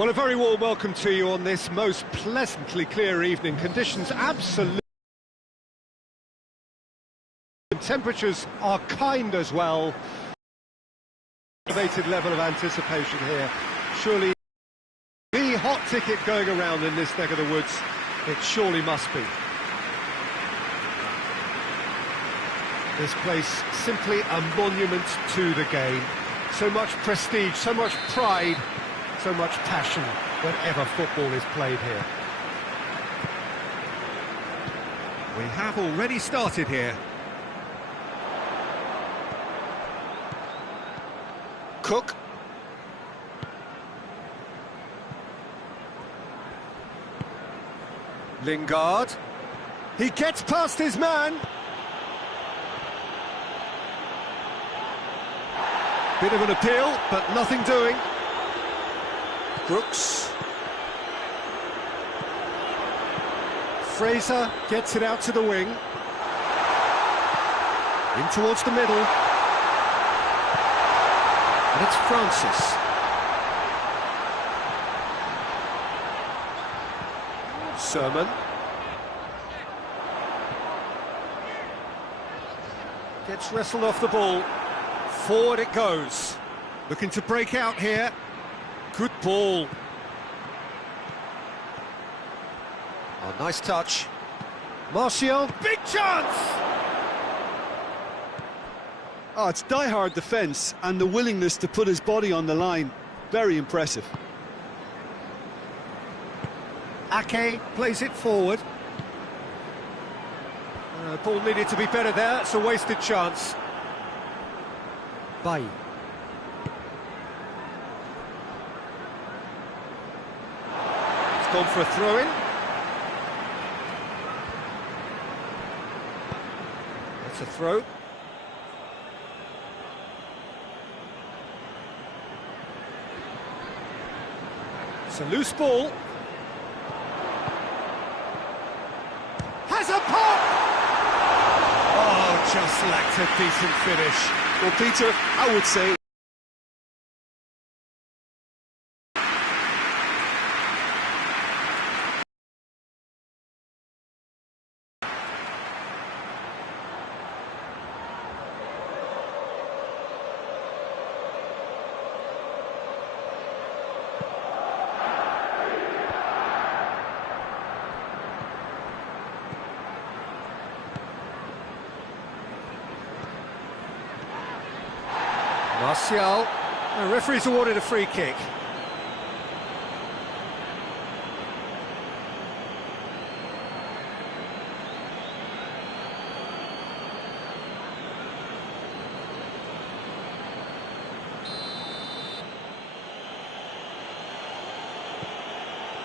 Well, a very warm welcome to you on this most pleasantly clear evening. Conditions absolutely... Temperatures are kind as well. Elevated level of anticipation here. Surely the hot ticket going around in this neck of the woods. It surely must be. This place simply a monument to the game. So much prestige, so much pride, so much passion whenever football is played here. We have already started here. Cook. Lingard. He gets past his man. Bit of an appeal, but nothing doing. Brooks. Fraser gets it out to the wing. In towards the middle. And it's Francis. Sermon. Gets wrestled off the ball. Forward it goes. Looking to break out here. Good ball. Oh, nice touch. Martial, big chance! Oh, it's die-hard defence and the willingness to put his body on the line. Very impressive. Ake plays it forward. Ball needed to be better there. It's a wasted chance. Bay. It's gone for a throw-in. That's a throw. It's a loose ball. Has a pop! Oh, just lacked a decent finish. Well, Peter, I would say... Martial, the referee's awarded a free kick.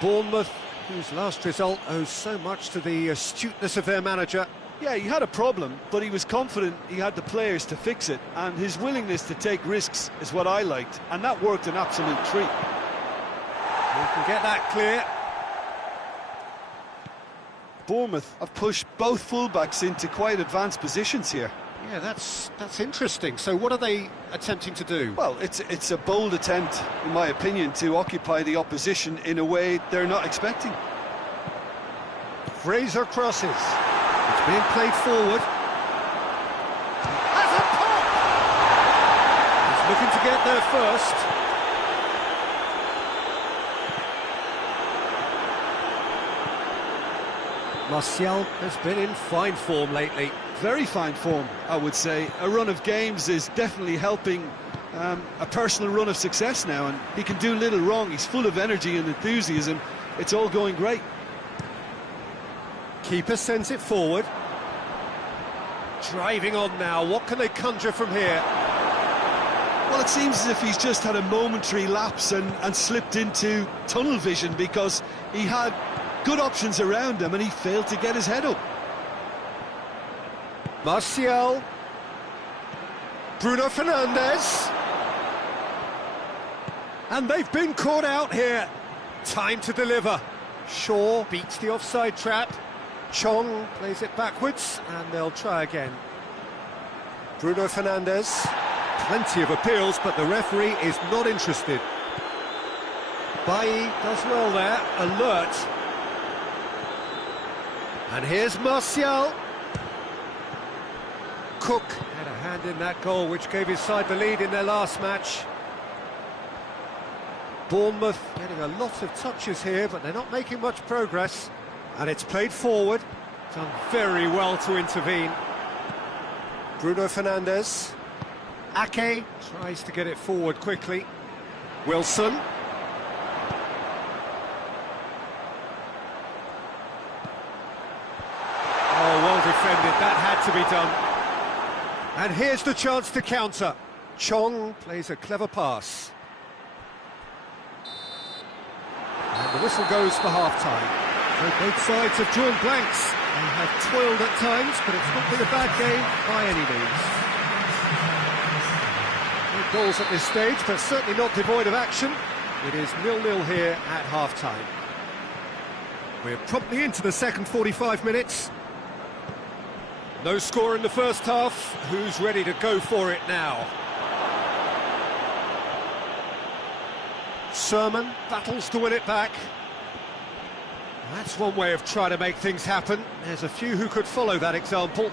Bournemouth, whose last result owes so much to the astuteness of their manager. Yeah, he had a problem, but he was confident he had the players to fix it, and his willingness to take risks is what I liked, and that worked an absolute treat. We can get that clear. Bournemouth have pushed both fullbacks into quite advanced positions here. Yeah, that's interesting. So what are they attempting to do? Well, it's a bold attempt, in my opinion, to occupy the opposition in a way they're not expecting. Fraser crosses. It's being played forward. Has a pop! He's looking to get there first. Martial has been in fine form lately. Very fine form, I would say. A run of games is definitely helping a personal run of success now, and he can do little wrong. He's full of energy and enthusiasm. It's all going great. Keeper sends it forward. Driving on now, what can they conjure from here? Well, it seems as if he's just had a momentary lapse and slipped into tunnel vision, because he had good options around him and he failed to get his head up. Martial. Bruno Fernandes. And they've been caught out here. Time to deliver. Shaw beats the offside trap. Chong plays it backwards, and they'll try again. Bruno Fernandes. Plenty of appeals, but the referee is not interested. Bailly does well there, alert. And here's Martial. Cook had a hand in that goal, which gave his side the lead in their last match. Bournemouth getting a lot of touches here, but they're not making much progress. And it's played forward. Done very well to intervene. Bruno Fernandes. Ake tries to get it forward quickly. Wilson. Oh, well defended. That had to be done. And here's the chance to counter. Chong plays a clever pass. And the whistle goes for half-time. So both sides have drawn blanks. They have toiled at times, but it's not been a bad game by any means. No goals at this stage, but certainly not devoid of action. It is 0-0 here at half-time. We're promptly into the second 45 minutes. No score in the first half. Who's ready to go for it now? Sermon battles to win it back. That's one way of trying to make things happen. There's a few who could follow that example.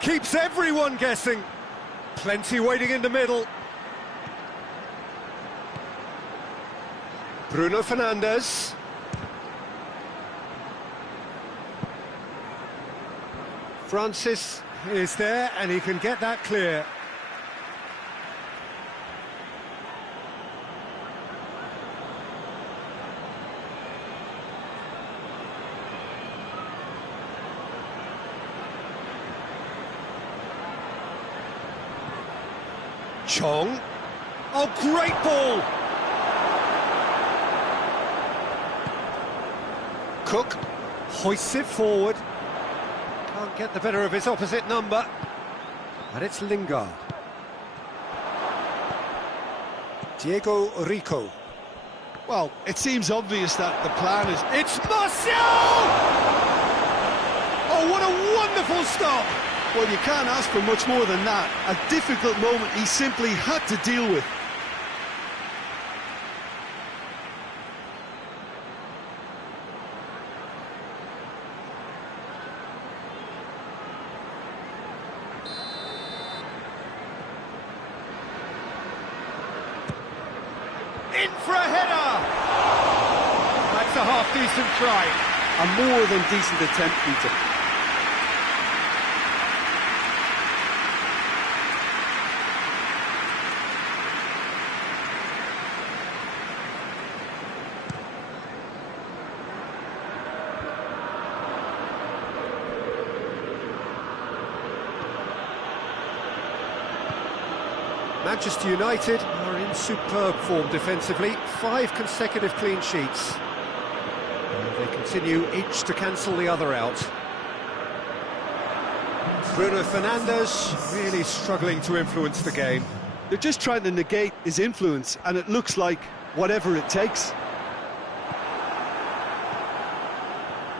Keeps everyone guessing. Plenty waiting in the middle. Bruno Fernandes. Francis is there and he can get that clear. Chong. Oh, great ball! Cook hoists it forward. Can't get the better of his opposite number. And it's Lingard. Diego Rico. Well, it seems obvious that the plan is... It's Martial! Oh, what a wonderful stop! Well, you can't ask for much more than that. A difficult moment he simply had to deal with. In for a header! That's a half-decent try. A more than decent attempt, Peter. Manchester United are in superb form defensively, 5 consecutive clean sheets. And they continue each to cancel the other out. Bruno Fernandes really struggling to influence the game. They're just trying to negate his influence, and it looks like whatever it takes.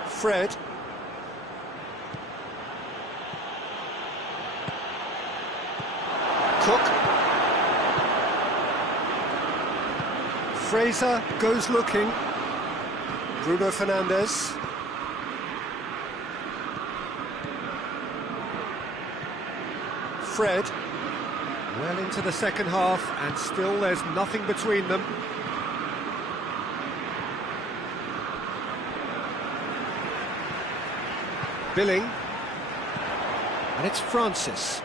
Fred. Cook. Fraser goes looking. Bruno Fernandes. Fred. Well into the second half, and still there's nothing between them. Billing. And it's Francis.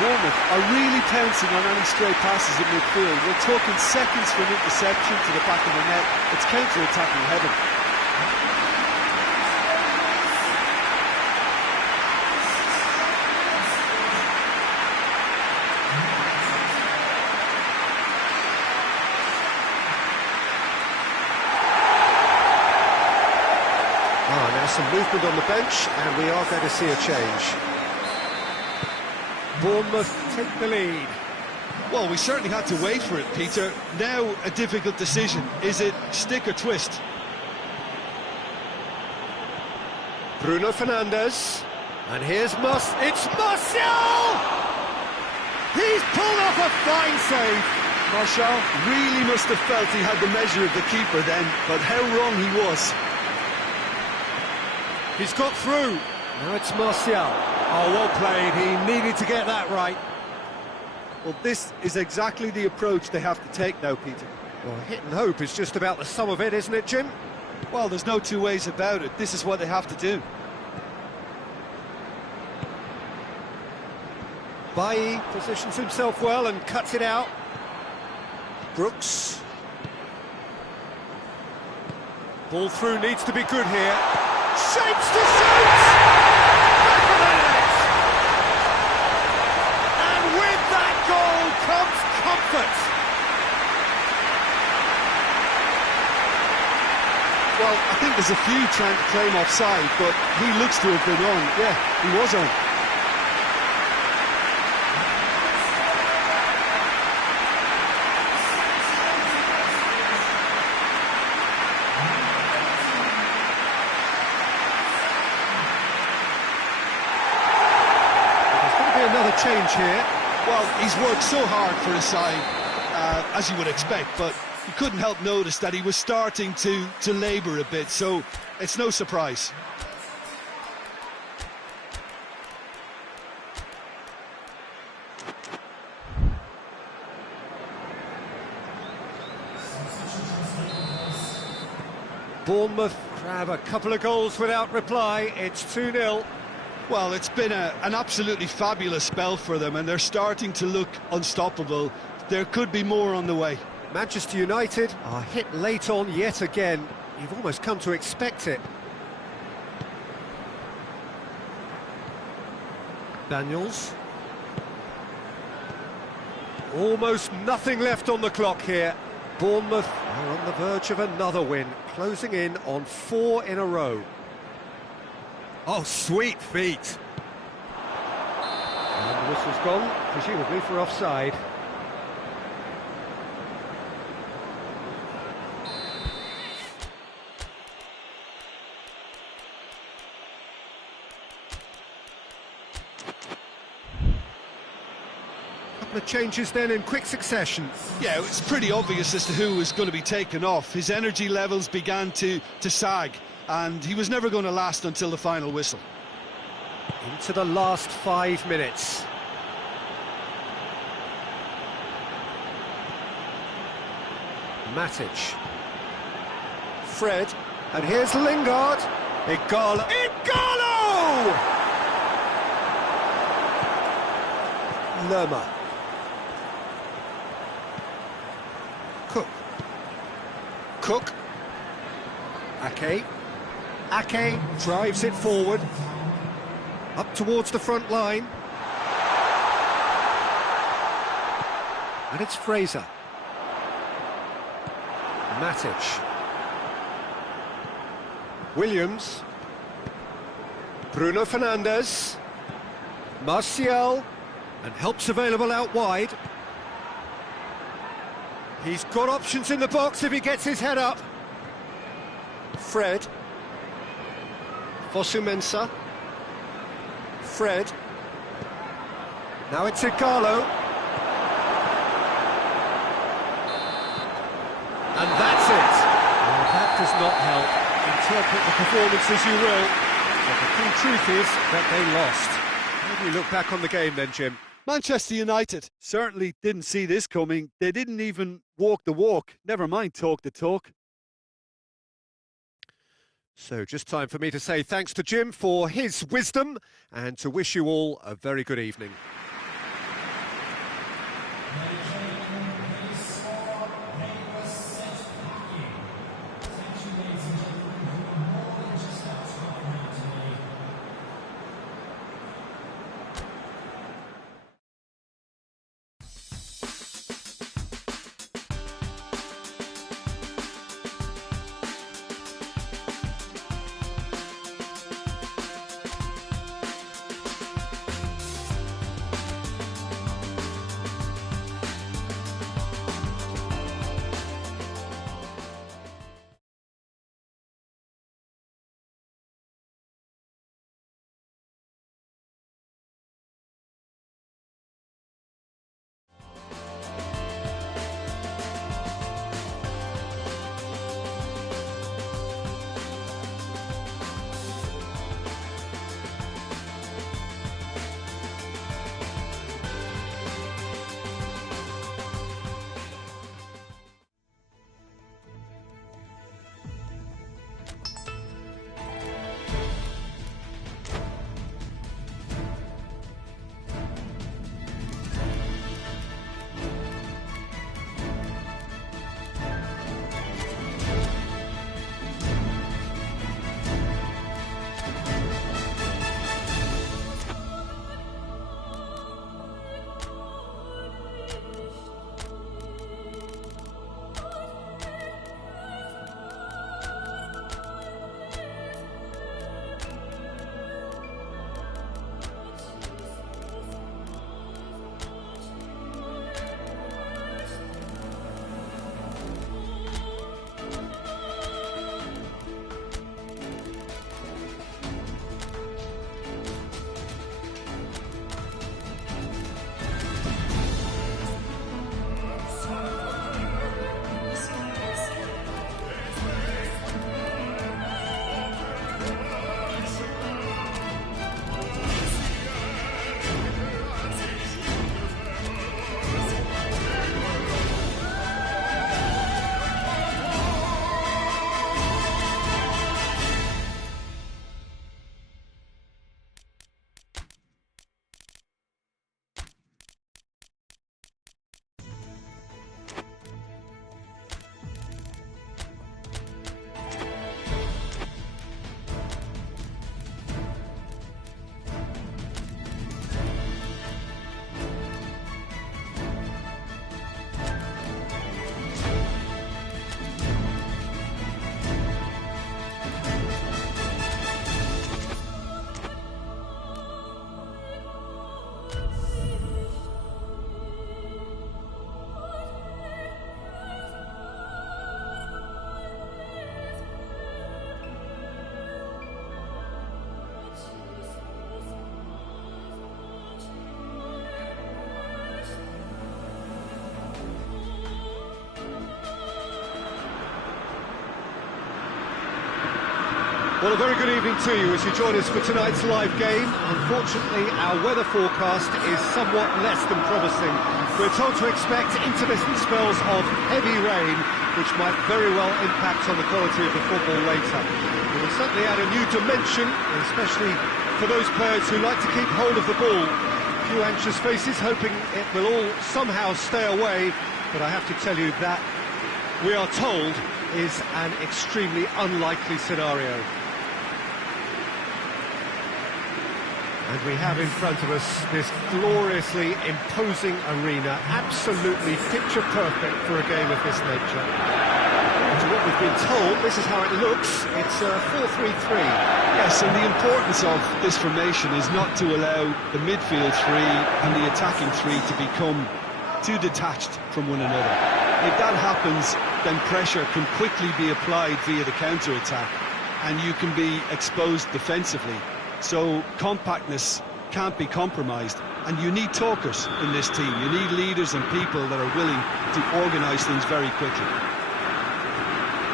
Bournemouth are really pouncing on any stray passes in midfield. We're talking seconds from interception to the back of the net. It's counter-attacking heaven. movement on the bench, and we are going to see a change. Bournemouth take the lead. Well, we certainly had to wait for it, Peter. Now a difficult decision. Is it stick or twist? Bruno Fernandes. And here's it's Martial! He's pulled off a fine save. Martial really must have felt he had the measure of the keeper then, but how wrong he was. He's got through. Now it's Martial. Oh, well played. He needed to get that right. Well, this is exactly the approach they have to take now, Peter. Well, hit and hope is just about the sum of it, isn't it, Jim? Well, there's no two ways about it. This is what they have to do. Bailly positions himself well and cuts it out. Brooks. Ball through needs to be good here. Shapes to shoot! Back of the net! And with that goal comes comfort. Well, I think there's a few trying to claim offside, but he looks to have been on. Yeah, he was on. Another change here. Well, he's worked so hard for his side, as you would expect, but you couldn't help notice that he was starting to labour a bit, so it's no surprise. Bournemouth grab a couple of goals without reply. It's 2-0. Well, it's been an absolutely fabulous spell for them, and they're starting to look unstoppable. There could be more on the way. Manchester United are hit late on yet again. You've almost come to expect it. Daniels. Almost nothing left on the clock here. Bournemouth are on the verge of another win, closing in on 4 in a row. Oh, sweet feet. And the whistle's gone, presumably for offside. Couple of changes then in quick succession. Yeah, it's pretty obvious as to who was going to be taken off. His energy levels began to sag, and he was never going to last until the final whistle. Into the last 5 minutes. Matic. Fred. And here's Lingard. Igalo. Lerma. Cook. Ake drives it forward. Up towards the front line. And it's Fraser. Matic. Williams. Bruno Fernandes. Martial. And help's available out wide. He's got options in the box if he gets his head up. Fred. Fosu-Mensah. Fred. Now it's Igalo. And that's it. Well, that does not help. Interpret the performance as you will. But the key truth is that they lost. How do you look back on the game then, Jim? Manchester United certainly didn't see this coming. They didn't even walk the walk, never mind talk the talk. So just time for me to say thanks to Jim for his wisdom and to wish you all a very good evening. Well, a very good evening to you as you join us for tonight's live game. Unfortunately, our weather forecast is somewhat less than promising. We're told to expect intermittent spells of heavy rain, which might very well impact on the quality of the football later. It will certainly add a new dimension, especially for those players who like to keep hold of the ball. A few anxious faces hoping it will all somehow stay away, but I have to tell you that we are told is an extremely unlikely scenario. And we have in front of us this gloriously imposing arena, absolutely picture perfect for a game of this nature. To what we've been told, this is how it looks. It's a 4-3-3. Yes, and the importance of this formation is not to allow the midfield three and the attacking three to become too detached from one another. If that happens, then pressure can quickly be applied via the counter-attack, and you can be exposed defensively. So compactness can't be compromised, and you need talkers in this team. You need leaders and people that are willing to organise things very quickly.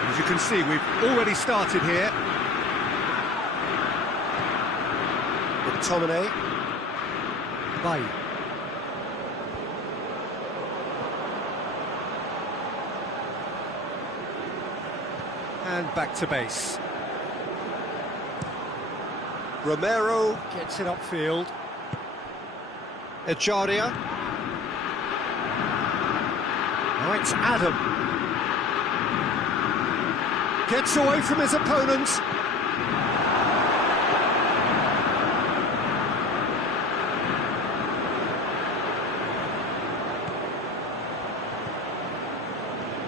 As you can see, we've already started here. McTominay. Bailly. And back to base. Romero gets it upfield. Echaria. Now it's Adam. Gets away from his opponents.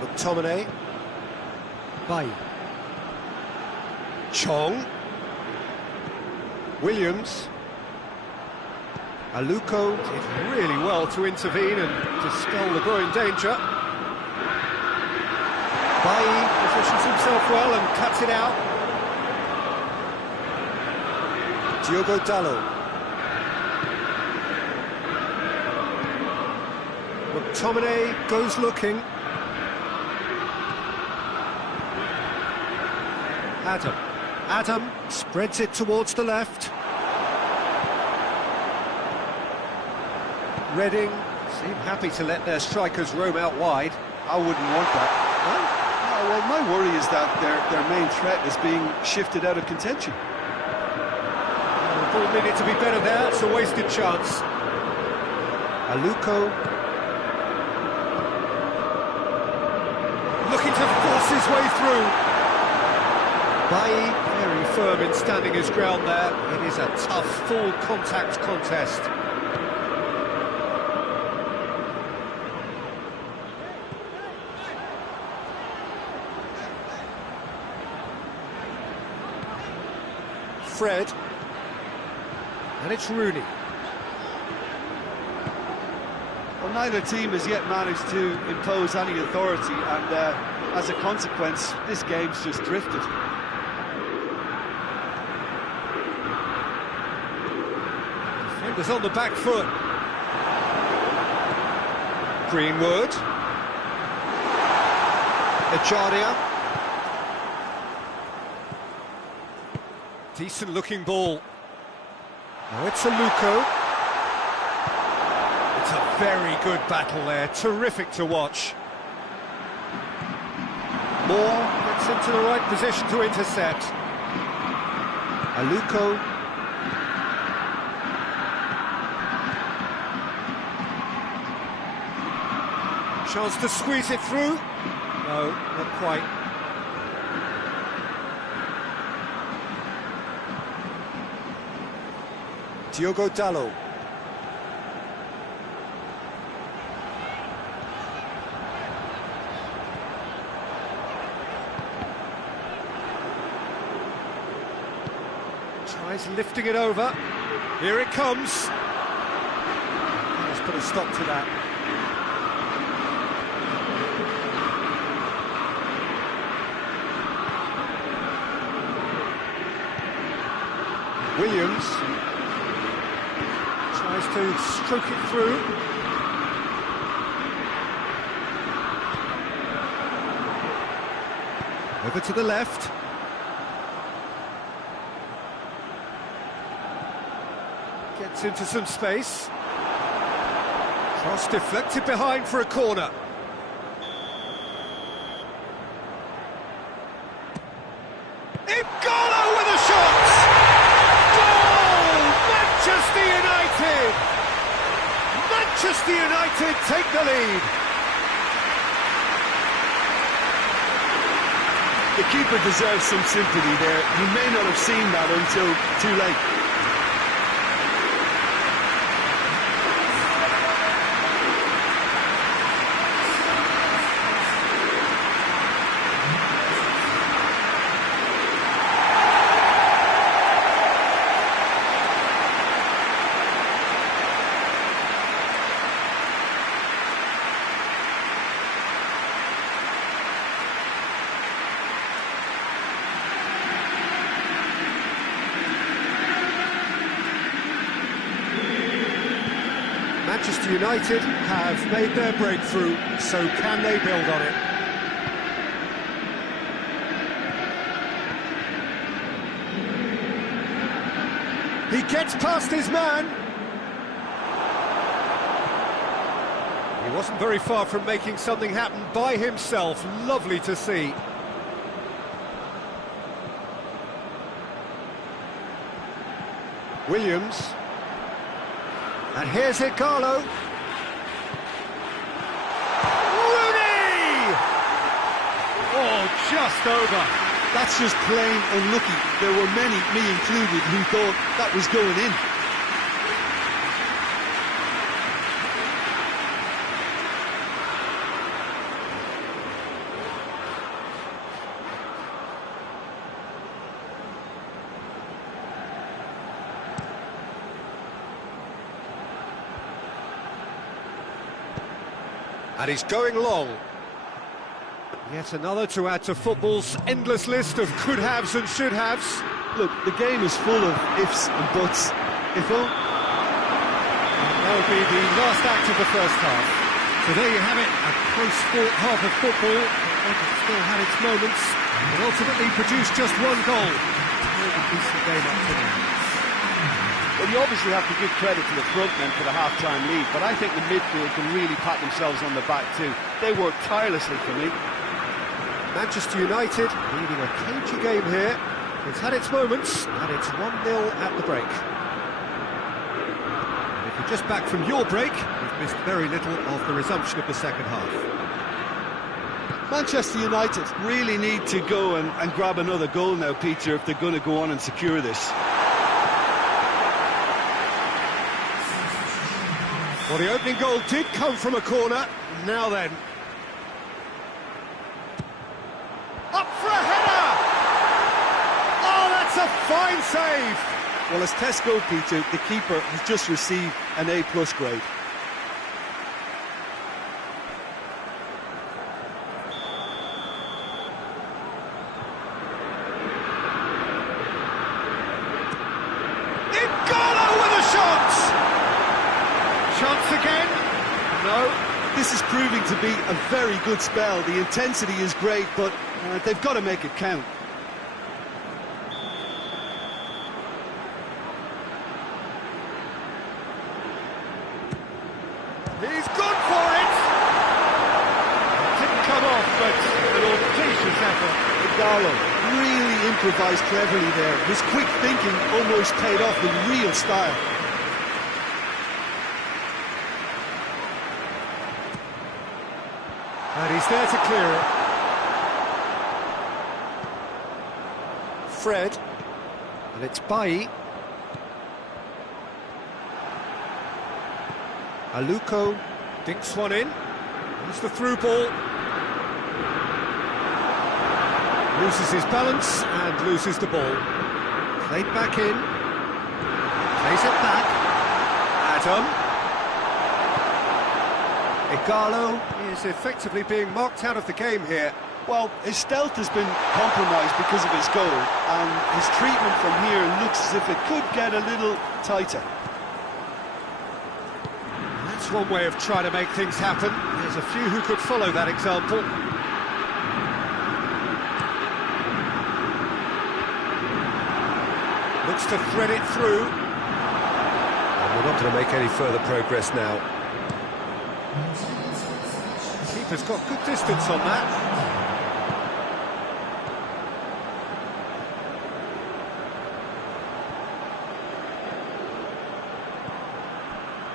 McTominay. Bailly. Chong. Williams. Aluko did really well to intervene and dispel the growing danger. Bailly positions himself well and cuts it out. Diogo Dalot. McTominay goes looking. Adam spreads it towards the left. Reading seem happy to let their strikers roam out wide. I wouldn't want that. No, well, my worry is that their main threat is being shifted out of contention. The ball needed to be better there. It's a wasted chance. Aluko. Looking to force his way through. Bailly, very firm in standing his ground there. It is a tough, full-contact contest. Fred. And it's Rooney. Well, neither team has yet managed to impose any authority, and as a consequence, this game's just drifted. Defenders on the back foot. Greenwood. Echaria. Decent looking ball. Now it's Aluko. It's a very good battle there, terrific to watch. Moore gets into the right position to intercept. Aluko. Chance to squeeze it through. No, not quite. Diogo Dalot. Tries lifting it over. Here it comes. Let's put a stop to that. Williams tries to stroke it through. Over to the left. Gets into some space. Cross deflected behind for a corner. Igalo with a shot! Goal! Manchester United! Manchester United take the lead. The keeper deserves some sympathy there. He may not have seen that until too late. Manchester United have made their breakthrough, so can they build on it? He gets past his man. He wasn't very far from making something happen by himself. Lovely to see. Williams. And here's Igalo. Rooney! Oh, just over. That's just plain unlucky. There were many, me included, who thought that was going in. And he's going long. Yet another to add to football's endless list of could-haves and should-haves. Look, the game is full of ifs and buts. If only... That will be the last act of the first half. So there you have it, a close-fought half of football. It still had its moments, but ultimately produced just one goal. A decent game up to now. Well, you obviously have to give credit to the front men for the half-time lead, but I think the midfield can really pat themselves on the back too. They worked tirelessly for me. Manchester United leading a cagey game here. It's had its moments, and it's 1-0 at the break. And if you're just back from your break, you've missed very little of the resumption of the second half. Manchester United really need to go and grab another goal now, Peter, if they're going to go on and secure this. Well, the opening goal did come from a corner. Now then. Up for a header! Oh, that's a fine save! Well, as tests go, Peter, the keeper has just received an A+ grade. Igalo with a shot! Chance again? No. This is proving to be a very good spell. The intensity is great, but they've got to make it count. He's gone for it! It didn't come off, but an audacious effort. Igalo really improvised cleverly there. His quick thinking almost paid off with real style. And he's there to clear it. Fred. And it's Bailly. Aluko dinks one in. That's the through ball. Loses his balance and loses the ball. Played back in. Plays it back. Adam. Igalo is effectively being marked out of the game here. Well, his stealth has been compromised because of his goal, and his treatment from here looks as if it could get a little tighter. That's one way of trying to make things happen. There's a few who could follow that example. Looks to thread it through. not going to make any further progress now. Keeper's got good distance on that.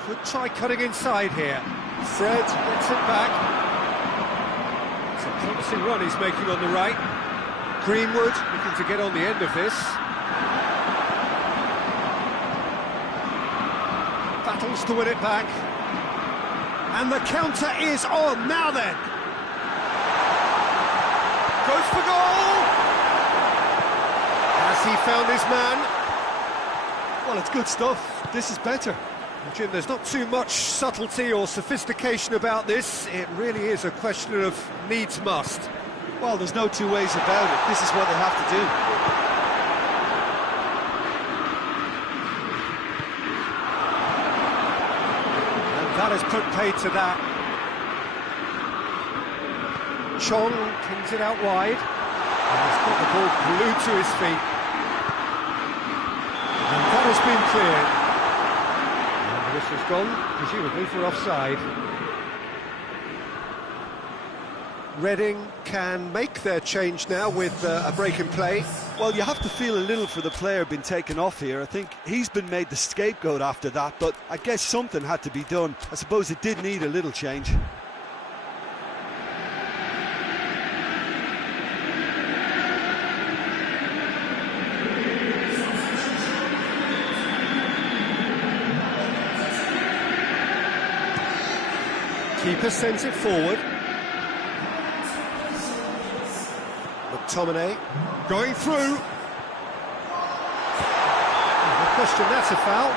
Could try cutting inside here. Fred gets it back. It's a promising run he's making on the right. Greenwood looking to get on the end of this. Battles to win it back. And the counter is on. Now then. Goes for goal! Has he found his man? Well, it's good stuff. This is better. Jim, there's not too much subtlety or sophistication about this. It really is a question of needs must. Well, there's no two ways about it. This is what they have to do. And that has put paid to that. Chong kings it out wide. And he's got the ball glued to his feet. And that has been cleared. This has gone, presumably for offside. Reading can make their change now with a break in play. Well, you have to feel a little for the player being taken off here. I think he's been made the scapegoat after that, but I guess something had to be done. I suppose it did need a little change. Keeper sends it forward. McTominay going through. No question, that's a foul.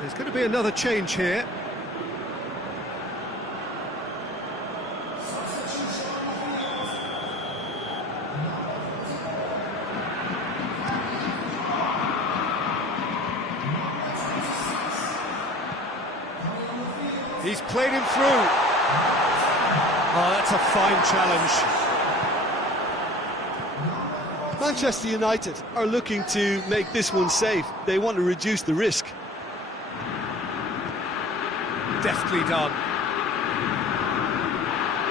There's going to be another change here. He's played him through. Oh, that's a fine challenge. Manchester United are looking to make this one safe. They want to reduce the risk. Deftly done.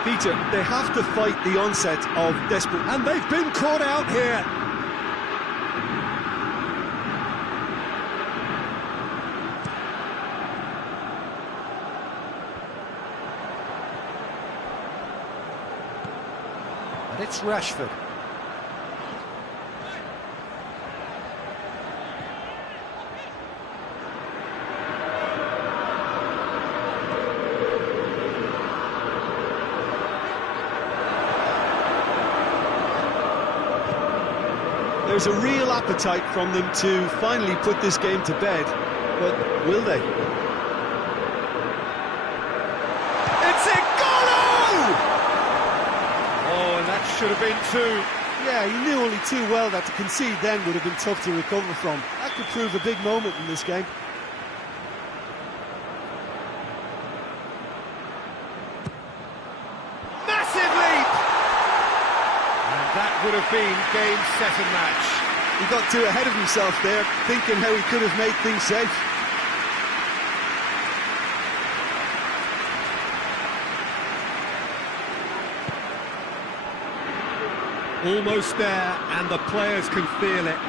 Peter, they have to fight the onset of desperate... And they've been caught out here. And it's Rashford. There's a real appetite from them to finally put this game to bed, but will they? It's a goal! Oh, and that should have been two. Yeah, he knew only too well that to concede then would have been tough to recover from. That could prove a big moment in this game. Massive leap! And that would have been game, set and match. He got too ahead of himself there, thinking how he could have made things safe. Almost there, and the players can feel it.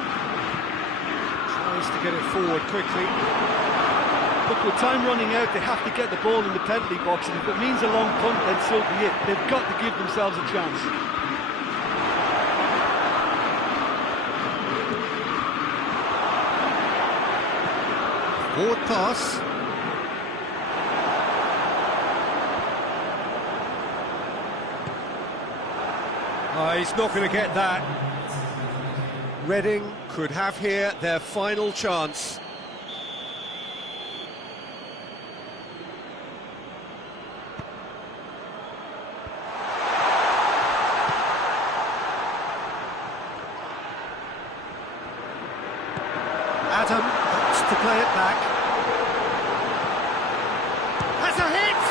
Tries to get it forward quickly. Look, with time running out, they have to get the ball in the penalty box, and if it means a long punt, then so be it. They've got to give themselves a chance. Forward pass. Oh, he's not going to get that. Reading could have here their final chance. to play it back. Has a hit!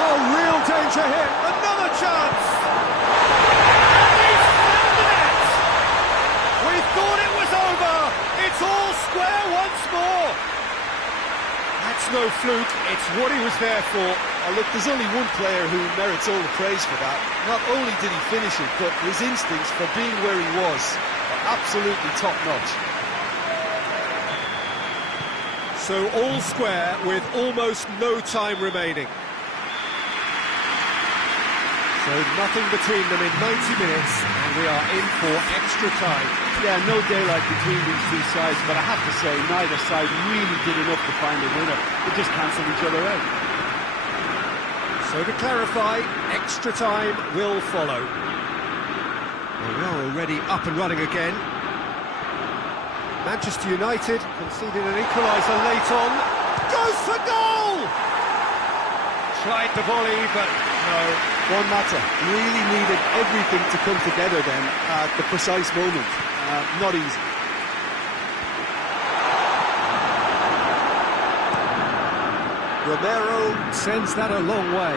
Oh, real danger here. Another chance! And he's found the net! We thought it was over. It's all square once more. That's no fluke. It's what he was there for. Oh, look, there's only one player who merits all the praise for that. Not only did he finish it, but his instincts for being where he was are absolutely top-notch. So all square with almost no time remaining. So nothing between them in 90 minutes, and we are in for extra time. Yeah, no daylight between these two sides, but I have to say, neither side really did enough to find a winner. They just cancelled each other out. So to clarify, extra time will follow. Well, we are already up and running again. Manchester United conceded an equaliser late on. Goes for goal! Tried the volley, but no. Juan Mata really needed everything to come together then at the precise moment. Not easy. Romero sends that a long way.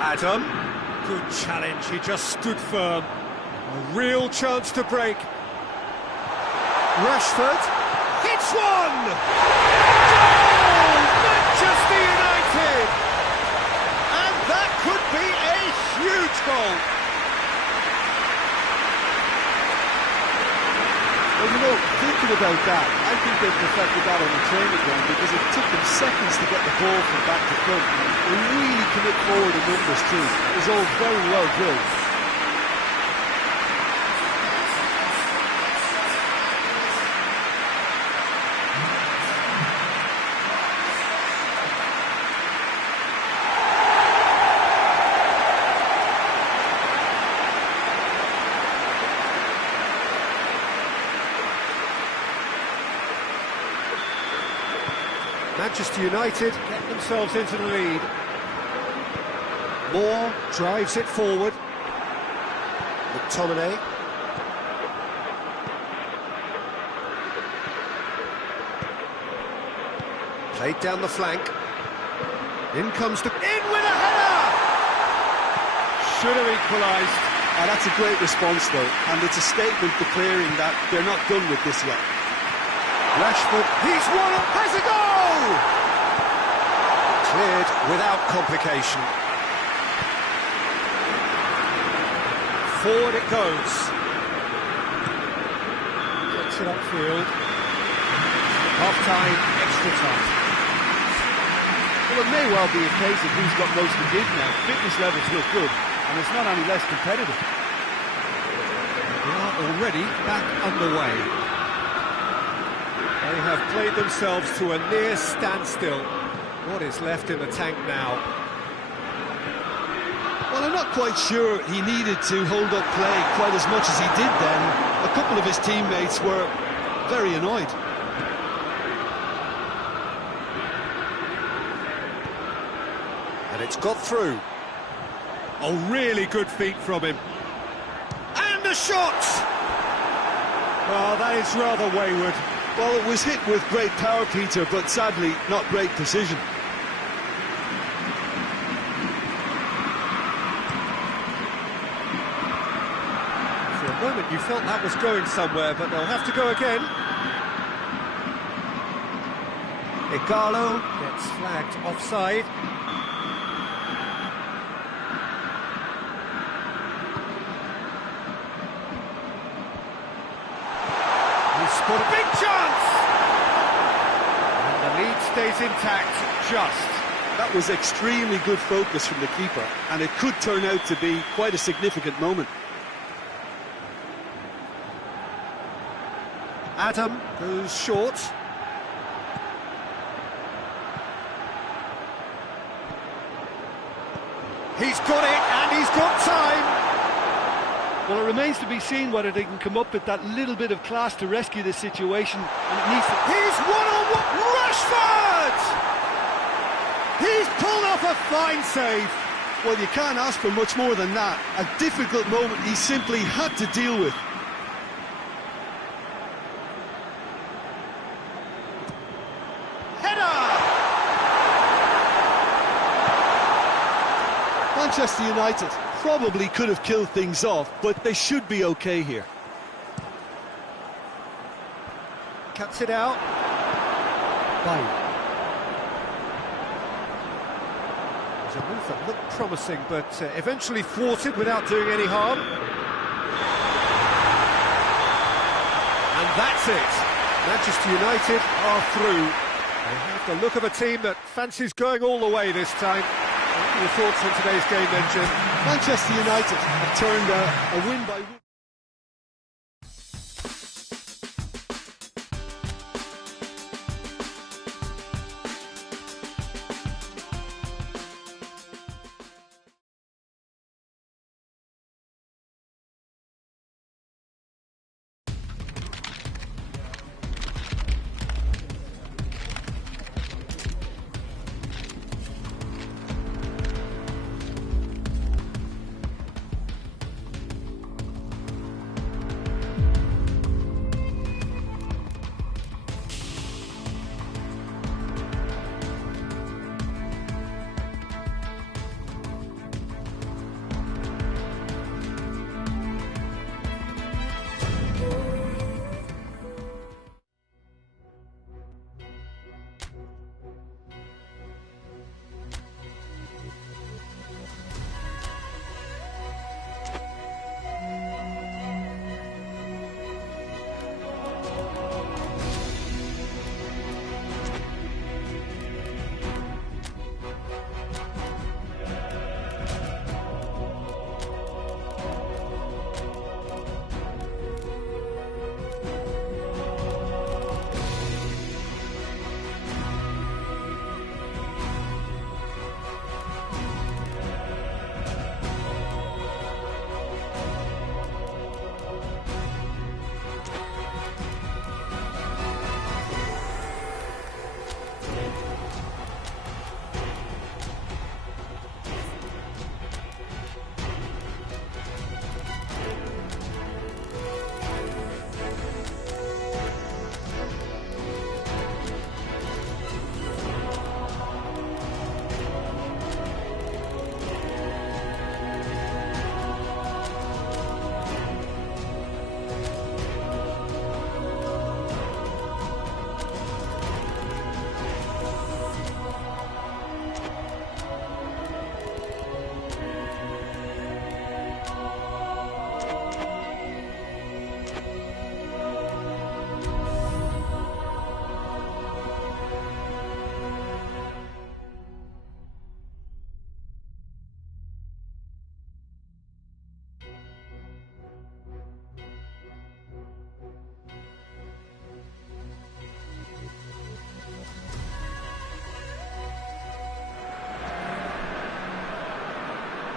Adam, good challenge, he just stood firm. A real chance to break. Rashford hits one! Goal! Manchester United! And that could be a huge goal. Well, you know, thinking about that, I think they perfected that on the training ground because it took them seconds to get the ball from back to front. They really commit forward in numbers too. It was all very well drilled. Manchester United get themselves into the lead. Moore drives it forward. McTominay. Played down the flank. In comes the... In with a header! Should have equalised. Oh, that's a great response though, and it's a statement declaring that they're not done with this yet. Rashford, he's won, has a goal! Cleared without complication. Forward it goes. Gets it upfield. Half-time, extra time. Well, it may well be a case of who's got most to give now. Fitness levels look good, and it's not any less competitive. They are already back underway. They have played themselves to a near standstill. What is left in the tank now? Well, I'm not quite sure he needed to hold up play quite as much as he did then. A couple of his teammates were very annoyed. And it's got through. Oh, really good feet from him. And the shot! Well, that is rather wayward. Well, it was hit with great power, Peter, but sadly, not great precision. For a moment you felt that was going somewhere, but they'll have to go again. Igalo gets flagged offside. He's got a big chance! And the lead stays intact, just. That was extremely good focus from the keeper, and it could turn out to be quite a significant moment. Adam goes short. He's got it, and he's got time. Well, it remains to be seen whether they can come up with that little bit of class to rescue this situation. And it needs to... He's one-on-one. Rashford! He's pulled off a fine save. Well, you can't ask for much more than that. A difficult moment he simply had to deal with. Header! Manchester United probably could have killed things off, but they should be okay here. Cuts it out. Bye. It was a move that looked promising, but eventually thwarted without doing any harm. And that's it. Manchester United are through. They have the look of a team that fancies going all the way this time. What are your thoughts on today's game then, Jim? Manchester United have turned a win by win.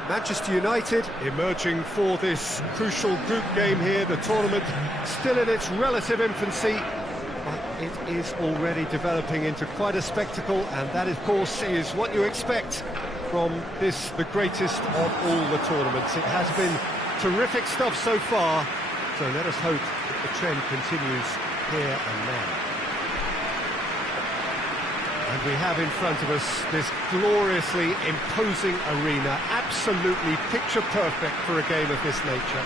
Manchester United emerging for this crucial group game here, the tournament still in its relative infancy, but it is already developing into quite a spectacle, and that of course is what you expect from this, the greatest of all the tournaments. It has been terrific stuff so far, so let us hope that the trend continues here and now. And we have in front of us this gloriously imposing arena, absolutely picture perfect for a game of this nature.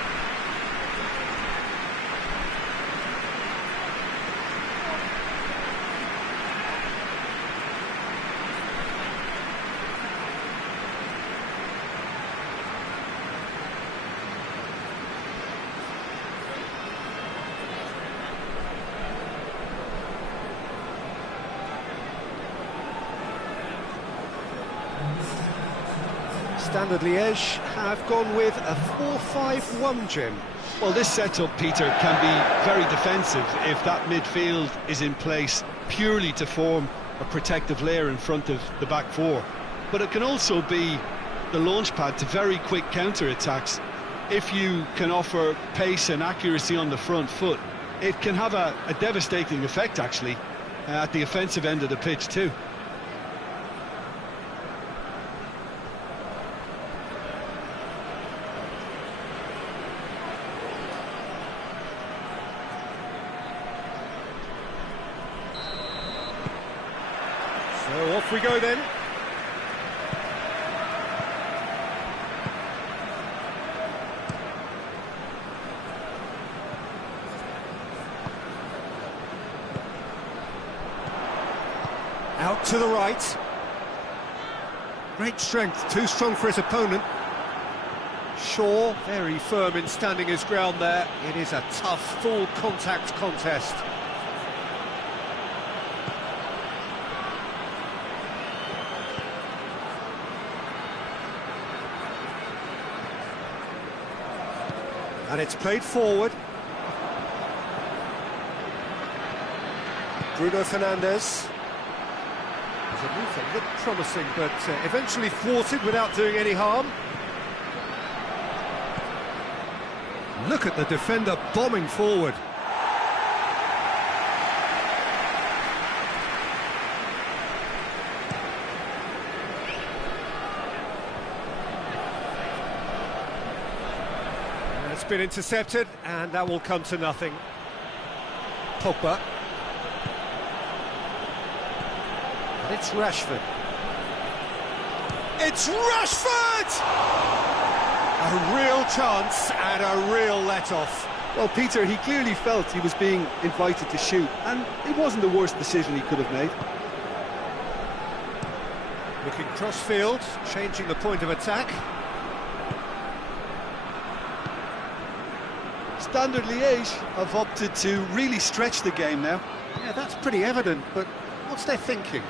Standard Liège have gone with a 4-5-1, Jim. Well, this setup, Peter, can be very defensive if that midfield is in place purely to form a protective layer in front of the back four. But it can also be the launchpad to very quick counter-attacks. If you can offer pace and accuracy on the front foot, it can have a devastating effect, actually, at the offensive end of the pitch too. So off we go then. Out to the right. Great strength, too strong for his opponent. Shaw, very firm in standing his ground there. It is a tough, full contact contest. And it's played forward. Bruno Fernandes. There's a move that looked promising, but eventually thwarted without doing any harm. Look at the defender bombing forward. And it's been intercepted, and that will come to nothing. Pogba. And it's Rashford. It's Rashford! A real chance and a real let-off. Well, Peter, he clearly felt he was being invited to shoot, and it wasn't the worst decision he could have made. Looking cross-field, changing the point of attack. Standard Liège have opted to really stretch the game now. Yeah, that's pretty evident, but what's their thinking?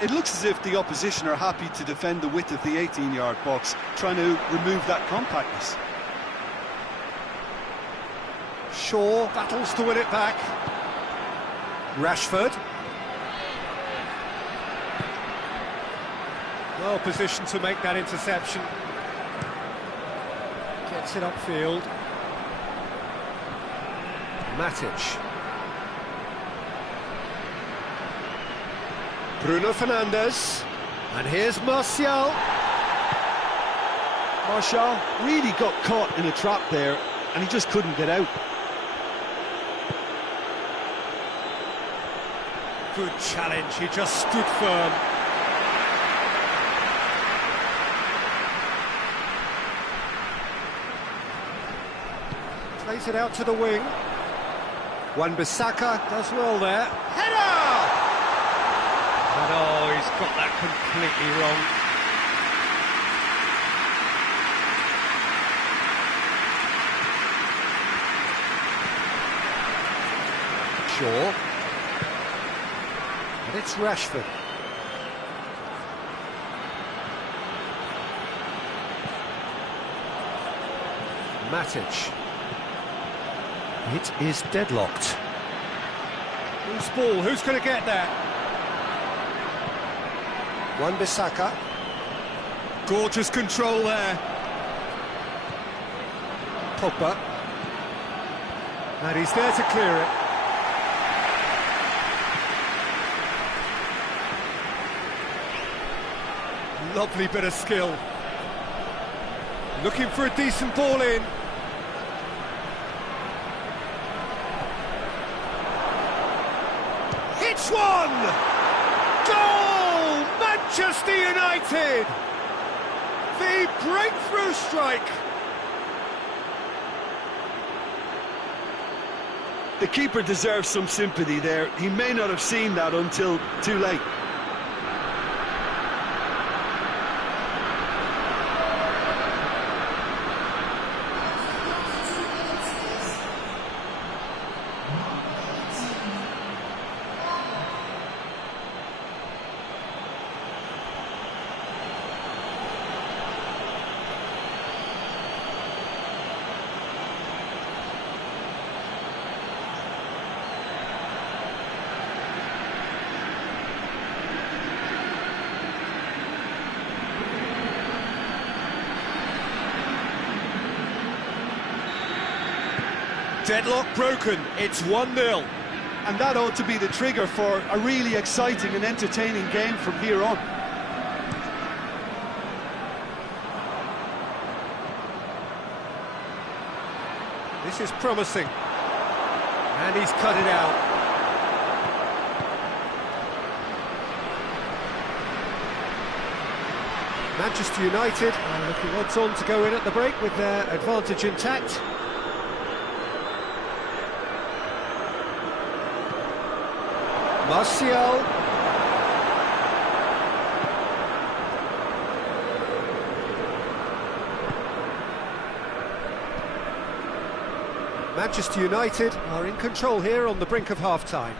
It looks as if the opposition are happy to defend the width of the 18-yard box, trying to remove that compactness. Shaw battles to win it back. Rashford. Well positioned to make that interception. Gets it upfield. Matic. Bruno Fernandes. And here's Martial. Martial really got caught in a trap there, and he just couldn't get out. Good challenge, he just stood firm. Plays it out to the wing. Wan-Bissaka does well there. Header! And oh, he's got that completely wrong. Shaw. And it's Rashford. Matic. It is deadlocked. Loose ball, who's going to get there? Wan-Bissaka. Gorgeous control there. Pogba. And he's there to clear it. Lovely bit of skill. Looking for a decent ball in. Hits one! Goal! Manchester United! The breakthrough strike! The keeper deserves some sympathy there. He may not have seen that until too late. Deadlock broken, it's 1-0. And that ought to be the trigger for a really exciting and entertaining game from here on. This is promising. And he's cut it out. Manchester United are looking odds on to go in at the break with their advantage intact. Martial. Manchester United are in control here on the brink of half-time.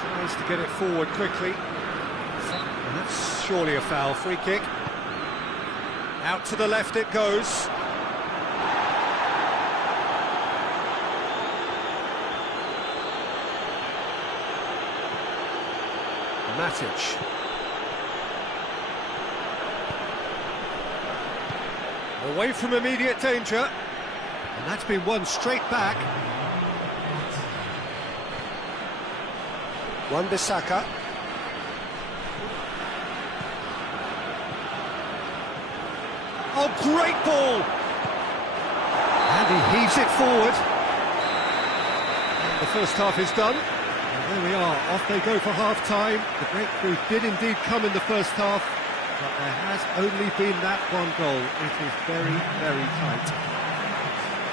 Tries to get it forward quickly. And that's surely a foul. Free kick. Out to the left it goes. Matic. Away from immediate danger, and that's been won straight back. Wan-Bissaka. Oh, great ball! And he heaves it forward. And the first half is done. And there we are, off they go for half-time. The breakthrough did indeed come in the first half, but there has only been that one goal. It is very, very tight.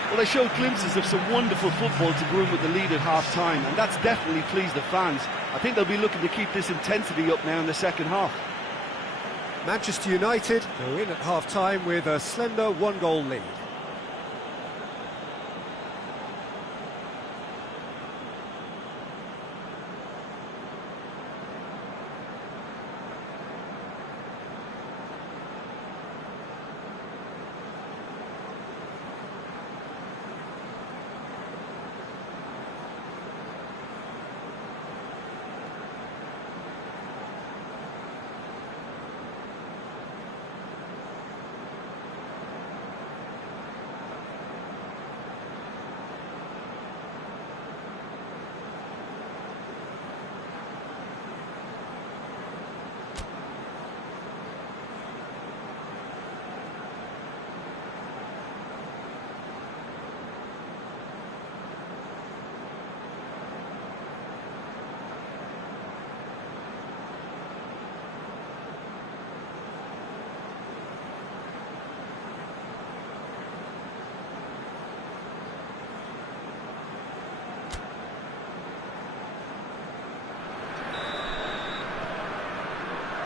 Well, they showed glimpses of some wonderful football to go in with the lead at half-time, and that's definitely pleased the fans. I think they'll be looking to keep this intensity up now in the second half. Manchester United go in at half-time with a slender one-goal lead.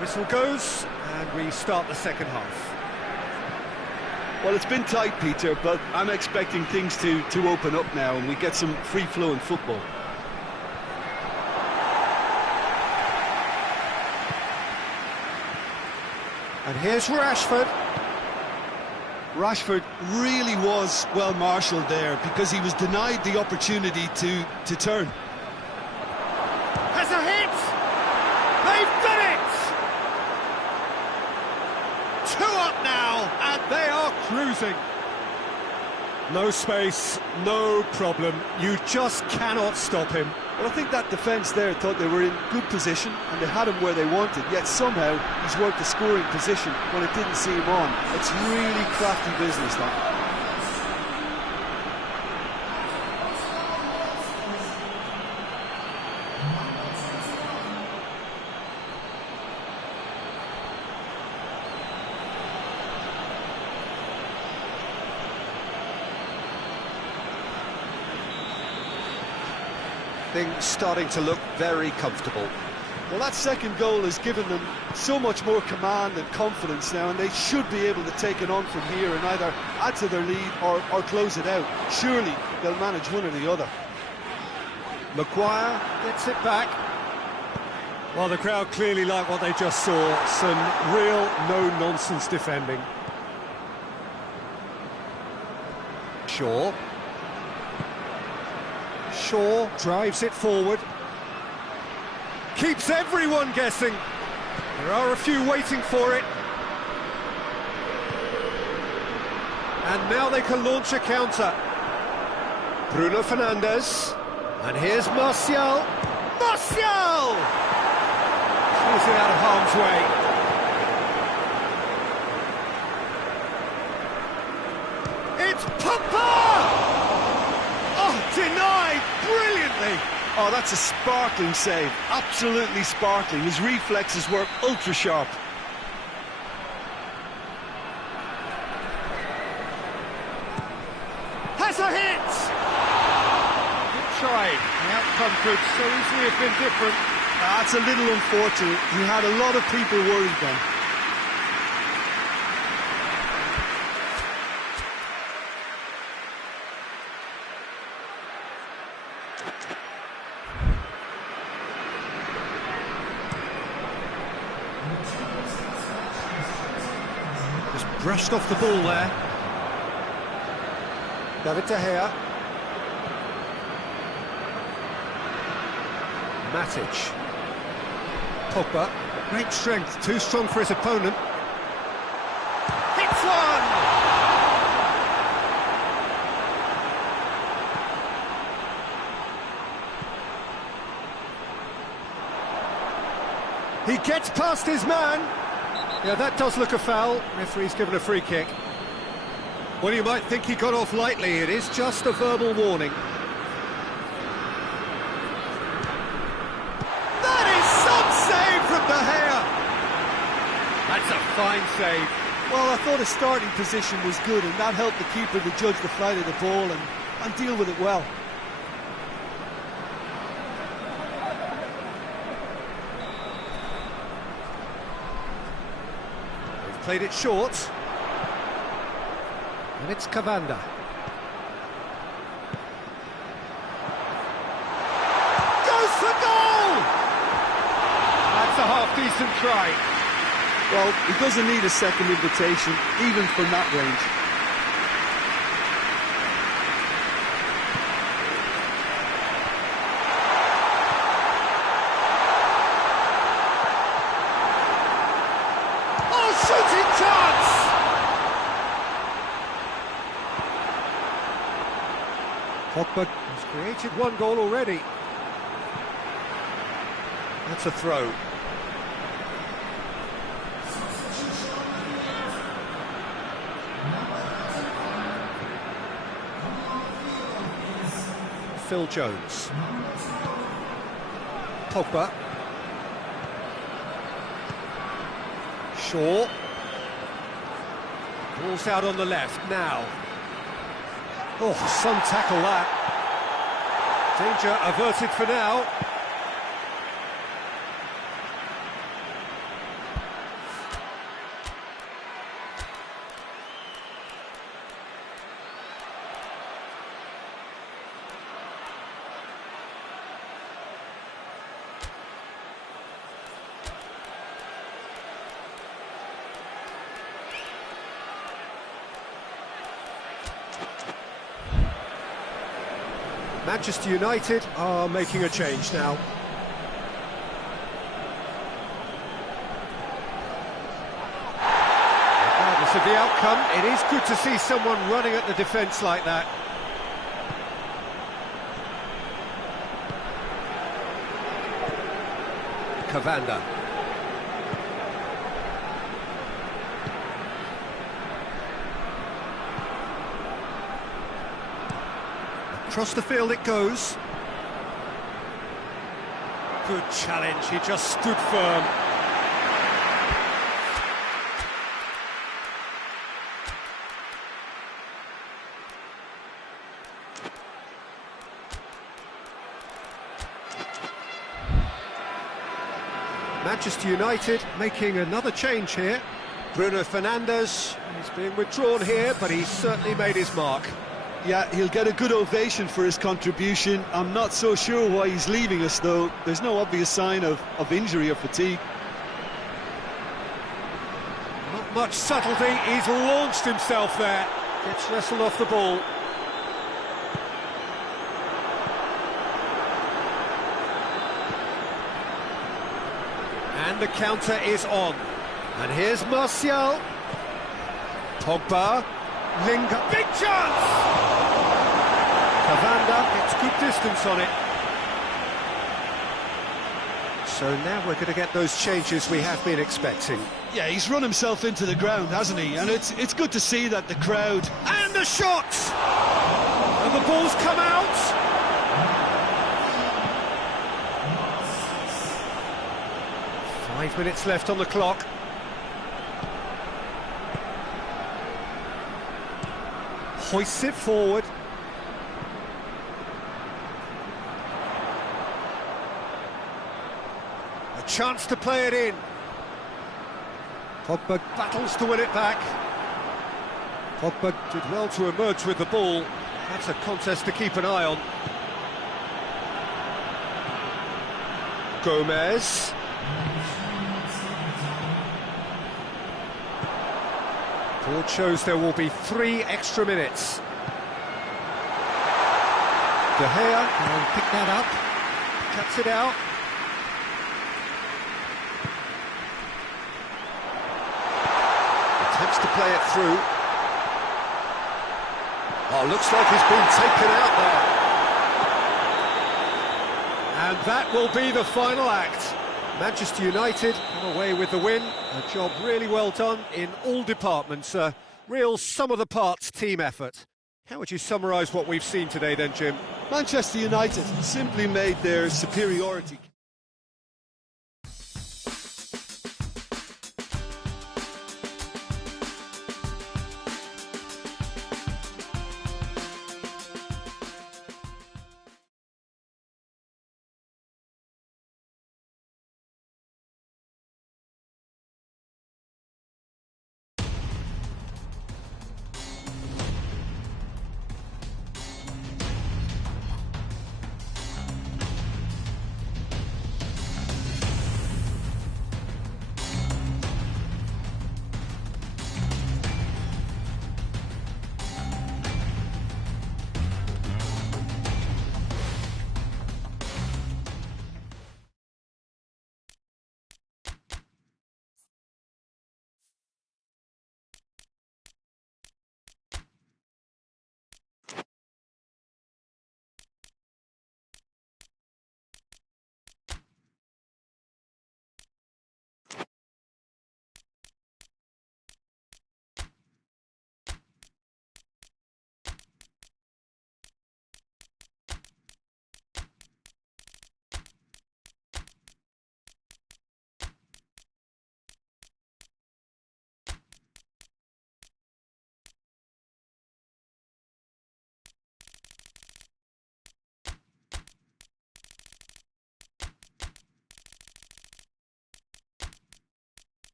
Whistle goes, and we start the second half. Well, it's been tight, Peter, but I'm expecting things to open up now and we get some free-flowing football. And here's Rashford. Rashford really was well marshalled there because he was denied the opportunity to turn. Has a hit! They've done it! 2 up now, and they are cruising. No space, no problem. You just cannot stop him. Well, I think that defence there thought they were in good position and they had him where they wanted, yet somehow he's worked a scoring position when it didn't see him on. It's really crafty business, that. Things starting to look very comfortable. Well, that second goal has given them so much more command and confidence now, and they should be able to take it on from here and either add to their lead or close it out. Surely they'll manage one or the other. Maguire gets it back. Well, the crowd clearly like what they just saw. Some real no-nonsense defending. Shaw drives it forward. Keeps everyone guessing. There are a few waiting for it. And now they can launch a counter. Bruno Fernandes. And here's Martial. Martial! Clears it out of harm's way. It's Pogba! Oh, denied brilliantly. Oh, that's a sparkling save. Absolutely sparkling. His reflexes work ultra sharp. Has a hit! Good try. The outcome could so easily have been different. That's a little unfortunate. He had a lot of people worried then. Just brushed off the ball there. David De Gea. Matic. Pogba. Great strength, too strong for his opponent. Hits one! He gets past his man. Yeah, that does look a foul. Referee's given a free kick. Well, you might think he got off lightly. It is just a verbal warning. That is some save from De Gea. That's a fine save. Well, I thought his starting position was good, and that helped the keeper to judge the flight of the ball and deal with it well. They've played it short. And it's Cavanda. Goes for goal! That's a half-decent try. Well, he doesn't need a second invitation, even from that range. Oh, shooting chance! Pogba has created one goal already. That's a throw. Phil Jones. Pogba. Shaw. Ball's out on the left now. Oh, some tackle that. Danger averted for now. Manchester United are making a change now. Regardless of the outcome, it is good to see someone running at the defence like that. Cavanda. Across the field it goes. Good challenge, he just stood firm. Manchester United making another change here. Bruno Fernandes, he's being withdrawn here, but he's certainly made his mark. Yeah, he'll get a good ovation for his contribution. I'm not so sure why he's leaving us, though. There's no obvious sign of injury or fatigue. Not much subtlety, he's launched himself there. Gets wrestled off the ball. And the counter is on. And here's Martial. Pogba. Linger. Big chance! Cavanda gets good distance on it. So now we're going to get those changes we have been expecting. Yeah, he's run himself into the ground, hasn't he? And it's good to see that the crowd... And the shot! And the ball's come out! Five minutes left on the clock. Hoists it forward. A chance to play it in. Pogba battles to win it back. Pogba did well to emerge with the ball. That's a contest to keep an eye on. Gomez. Board shows there will be 3 extra minutes. De Gea can pick that up, cuts it out. Attempts to play it through. Oh, looks like he's been taken out there. And that will be the final act. Manchester United come away with the win. A job really well done in all departments. A real sum-of-the-parts team effort. How would you summarise what we've seen today then, Jim? Manchester United simply made their superiority.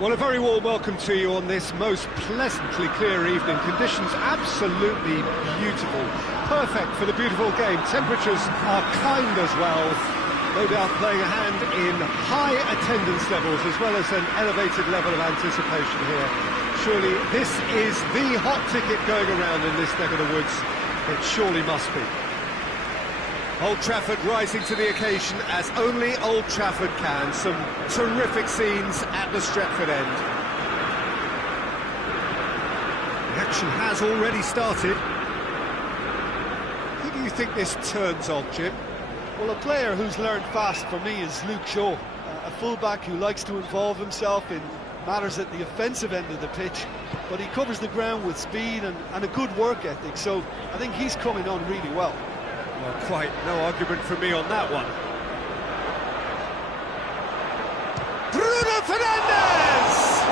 Well, a very warm welcome to you on this most pleasantly clear evening. Conditions absolutely beautiful. Perfect for the beautiful game. Temperatures are kind as well. No doubt playing a hand in high attendance levels as well as an elevated level of anticipation here. Surely this is the hot ticket going around in this neck of the woods. It surely must be. Old Trafford rising to the occasion as only Old Trafford can. Some terrific scenes at the Stretford end. The action has already started. Who do you think this turns on, Jim? Well, a player who's learned fast for me is Luke Shaw, a fullback who likes to involve himself in matters at the offensive end of the pitch, but he covers the ground with speed and a good work ethic, so I think he's coming on really well. Well, quite no argument from me on that one. Bruno Fernandes!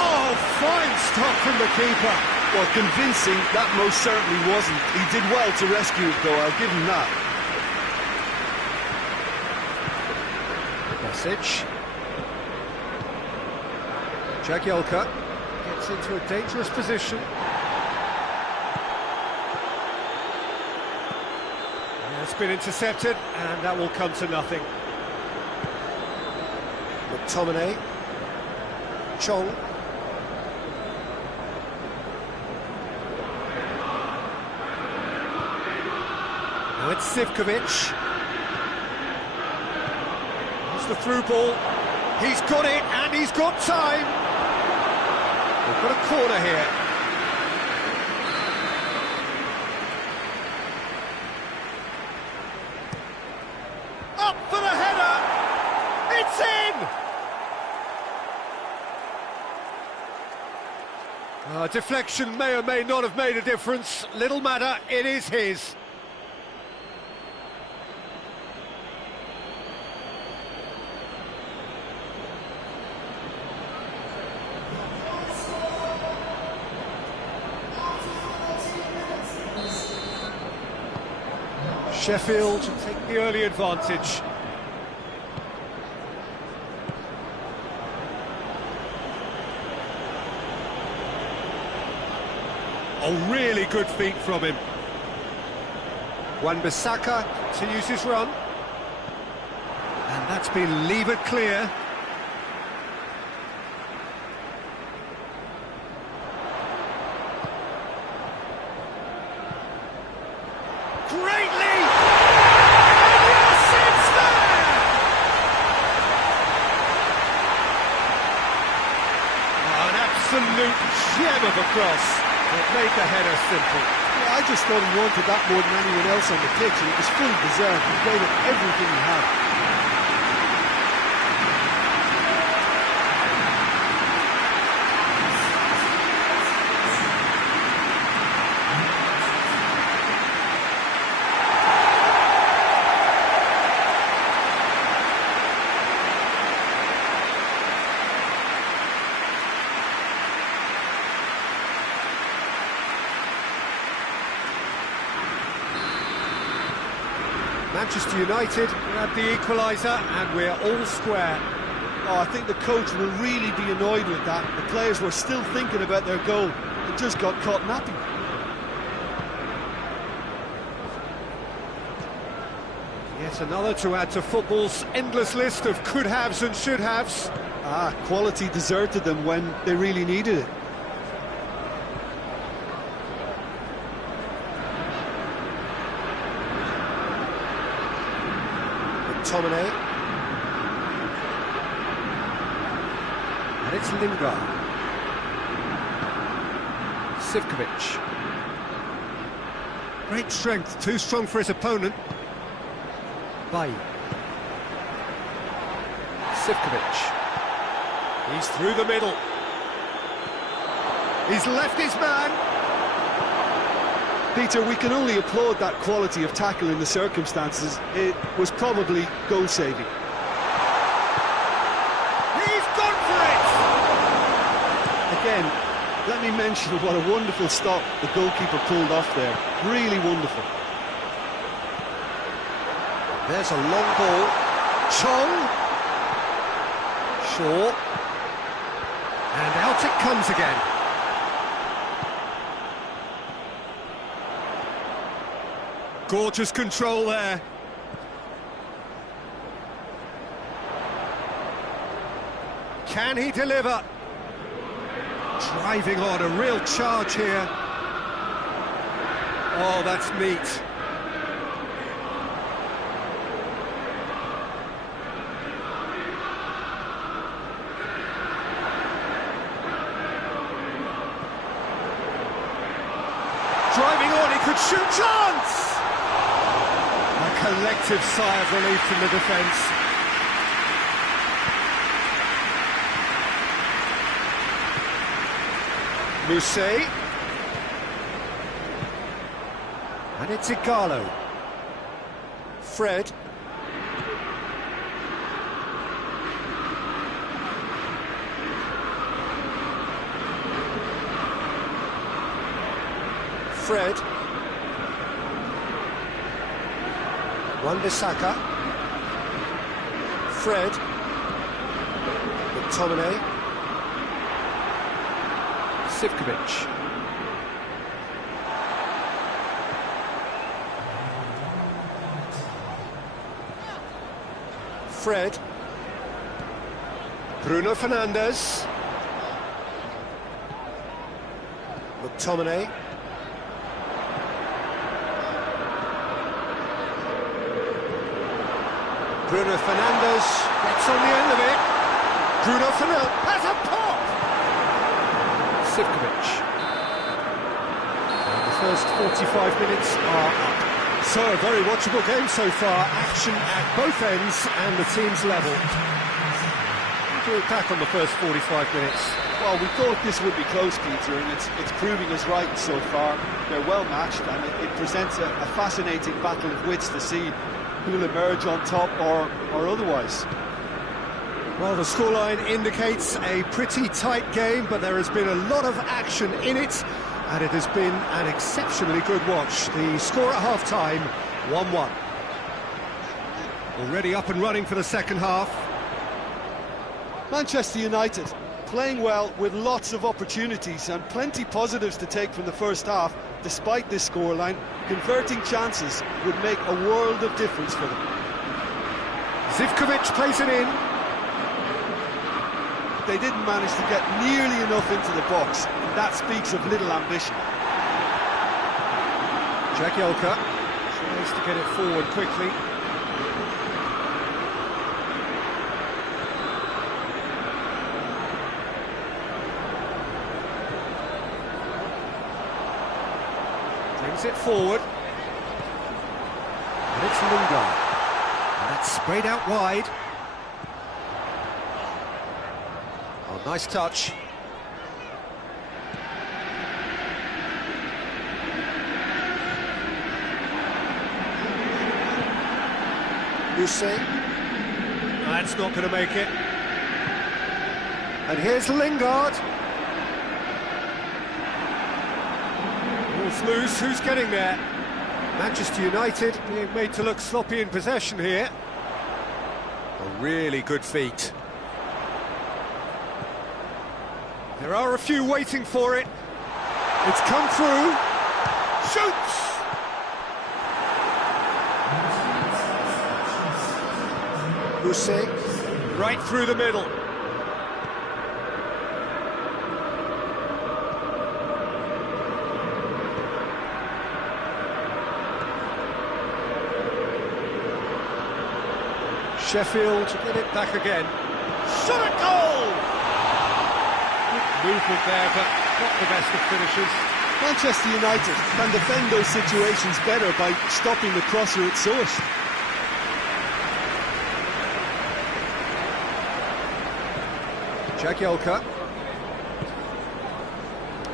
Oh, fine stop from the keeper. Well, convincing, that most certainly wasn't. He did well to rescue it, though, I'll give him that. Message. Jagielka gets into a dangerous position. And it's been intercepted, and that will come to nothing. McTominay. Chong. Now it's Sivkovic. Here's the through ball. He's got it, and he's got time. We've got a corner here. Up for the header. It's in. Deflection may or may not have made a difference. Little matter, it is his. Sheffield take the early advantage. Oh, really good feet from him. Wan-Bissaka continues his run. And that's been levered clear. Great lead! And yes, it's there! Oh, an absolute gem of a cross. It made the header simple. Yeah, I just thought he wanted that more than anyone else on the pitch, and it was fully deserved. He gave it everything he had. Manchester United grab the equaliser, and we're all square. Oh, I think the coach will really be annoyed with that. The players were still thinking about their goal and just got caught napping. Yet another to add to football's endless list of could-haves and should-haves. Quality deserted them when they really needed it. McTominay. And it's Lingard. Sivkovic. Great strength, too strong for his opponent. Bailly. Sivkovic. He's through the middle. He's left his man. Peter, we can only applaud that quality of tackle in the circumstances. It was probably goal-saving. He's gone for it! Again, let me mention what a wonderful stop the goalkeeper pulled off there. Really wonderful. There's a long ball. Chong. Shaw. And out it comes again. Gorgeous control there. Can he deliver? Driving on, a real charge here. Oh, that's neat. Driving on, he could shoot, chance! A collective sigh of relief from the defence. Mousset. And it's Igalo. Fred. Fred. Wan-Bissaka. Fred. McTominay. Sivkovic. Fred. Bruno Fernandes. McTominay. Bruno Fernandes gets on the end of it. Bruno Fernandes has a pop! Sivkovic. And the first 45 minutes are up. So, a very watchable game so far. Action at both ends and the team's level. What do you attack on the first 45 minutes? Well, we thought this would be close, Peter, and it's proving us right so far. They're well matched, and it presents a fascinating battle of wits to see who'll emerge on top or otherwise. Well, the scoreline indicates a pretty tight game, but there has been a lot of action in it, and it has been an exceptionally good watch. The score at half-time, 1-1. Already up and running for the second half. Manchester United playing well with lots of opportunities and plenty positives to take from the first half. Despite this scoreline, converting chances would make a world of difference for them. Zivkovic plays it in. They didn't manage to get nearly enough into the box, and that speaks of little ambition. Jagielka tries to get it forward quickly. Brings it forward. And it's Lingard. And that's sprayed out wide. Oh, nice touch. Mousset. That's not going to make it. And here's Lingard. Ball's loose, who's getting there? Manchester United being made to look sloppy in possession here. A really good feat. There are a few waiting for it. It's come through. Shoots! Mousset, right through the middle. Sheffield get it back again. Shot at goal! Good movement there, but not the best of finishers. Manchester United can defend those situations better by stopping the crosser at source. Jagielka.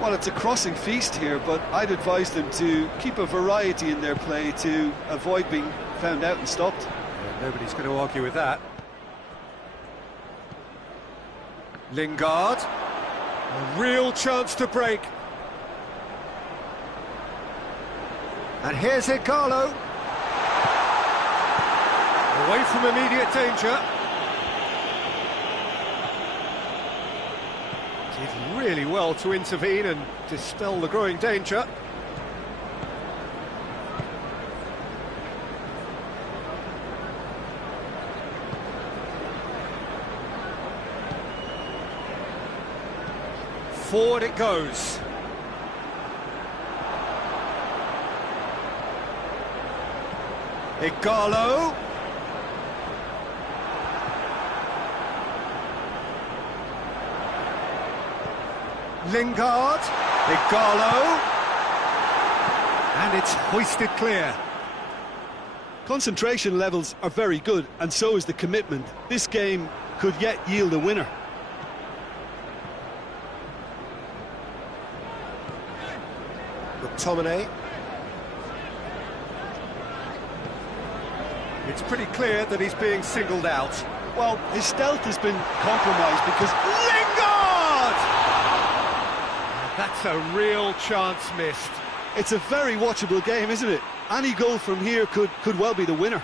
Well, it's a crossing feast here, but I'd advise them to keep a variety in their play to avoid being found out and stopped. Yeah, nobody's going to argue with that. Lingard. A real chance to break. And here's Igalo. Away from immediate danger. Did really well to intervene and dispel the growing danger. Forward it goes. Igalo. Lingard. Igalo. And it's hoisted clear. Concentration levels are very good, and so is the commitment. This game could yet yield a winner. McTominay. It's pretty clear that he's being singled out. Well, his stealth has been compromised because... Lingard! That's a real chance missed. It's a very watchable game, isn't it? Any goal from here could well be the winner.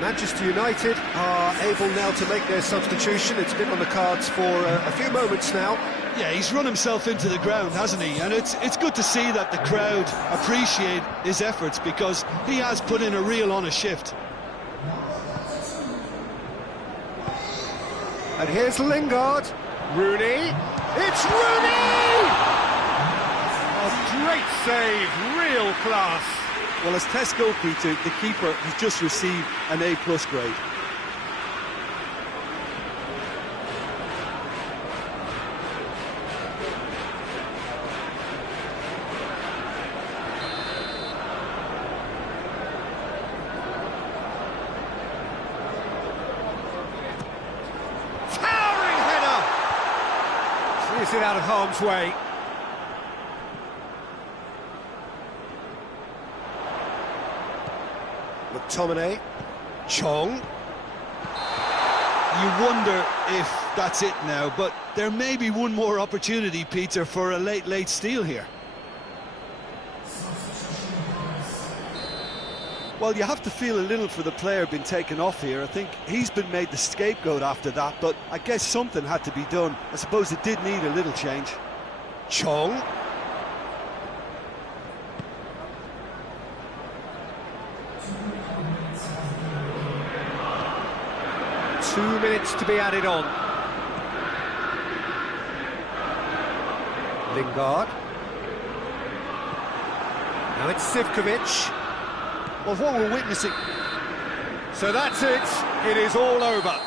Manchester United are able now to make their substitution. It's been on the cards for a few moments now. Yeah, he's run himself into the ground, hasn't he? And it's good to see that the crowd appreciate his efforts, because he has put in a real honest shift. And here's Lingard. Rooney. It's Rooney! A great save, real class. Well, as test goalkeeper, the keeper has just received an A+ grade. Towering header! Clears it out of harm's way. McTominay, Chong. You wonder if that's it now, but there may be one more opportunity, Peter, for a late steal here. Well, you have to feel a little for the player being taken off here. I think he's been made the scapegoat after that, but I guess something had to be done. I suppose it did need a little change. Chong. 2 minutes to be added on. Lingard. Now it's Sivkovic. Well, what we're witnessing... So that's it. It is all over.